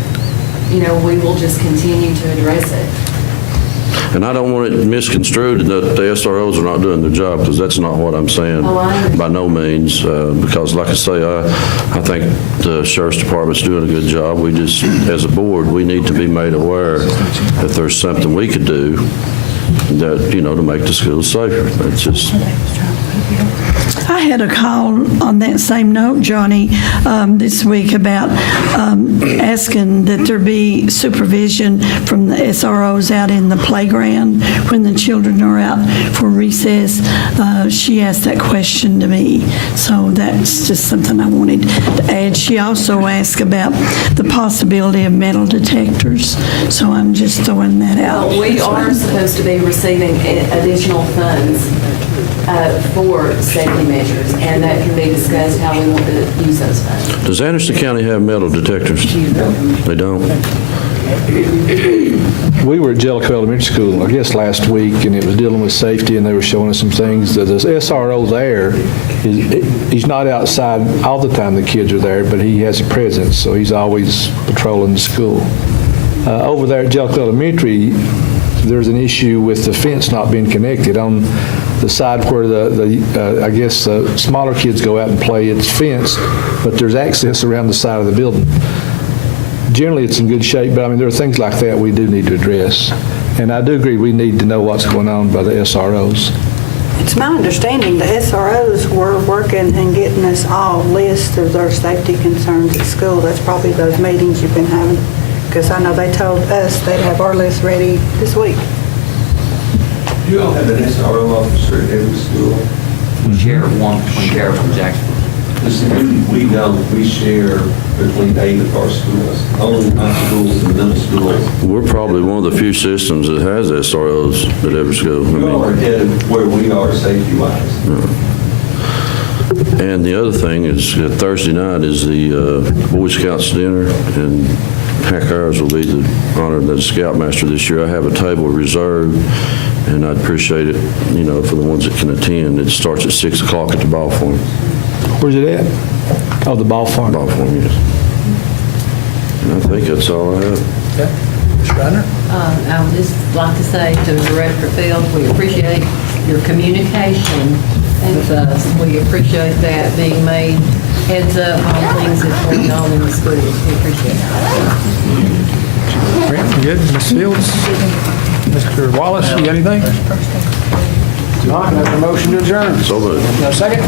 we will just continue to address it. And I don't want it misconstrued that the SROs are not doing their job, because that's not what I'm saying. Oh, I understand. By no means, because like I say, I think the sheriff's department's doing a good job. We just, as a board, we need to be made aware that there's something we could do that, to make the schools safer. It's just, I had a call on that same note, Johnny, this week about asking that there be supervision from the SROs out in the playground when the children are out for recess. She asked that question to me, so that's just something I wanted to add. She also asked about the possibility of metal detectors, so I'm just throwing that out. Well, we are supposed to be receiving additional funds for safety measures, and that can be discussed how we want to use those funds. does Anderson County have metal detectors? They don't? We were at Jellicoe Elementary School, I guess last week, and it was dealing with safety, and they were showing us some things. The SRO there, he's not outside all the time the kids are there, but he has a presence, so he's always patrolling the school. Over there at Jellicoe Elementary, there's an issue with the fence not being connected. On the side where I guess the smaller kids go out and play, it's fenced, but there's access around the side of the building. Generally, it's in good shape, but I mean, there are things like that we do need to address. And I do agree, we need to know what's going on by the SROs. It's my understanding the SROs were working and getting us all lists of their safety concerns at school. That's probably those meetings you've been having, because I know they told us they'd have our list ready this week. Do you all have an SRO officer at every school? We share one between Carroll and Jacksonville. We don't. We share between 8 of our schools. Only high schools and middle schools. We're probably one of the few systems that has SROs at every school. We are ahead of where we are safety-wise. And the other thing is Thursday night is the Boy Scouts dinner, and Hack Ours will be the honored as Scoutmaster this year. I have a table reserved, and I'd appreciate it, for the ones that can attend. It starts at 6 o'clock at the ball farm. Where's it at? Oh, the ball farm. Ball farm, yes. And I think that's all I have. Okay. Ms. Reiner? I would just like to say to Director Fields, we appreciate your communication with us. We appreciate that being made heads up on things that's going on in the schools. We appreciate it. Brent, you good? Ms. Fields? Mr. Wallace, you got anything? Not, can I have a motion to adjourn? So moved. Second?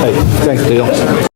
Hey, thanks, Dale.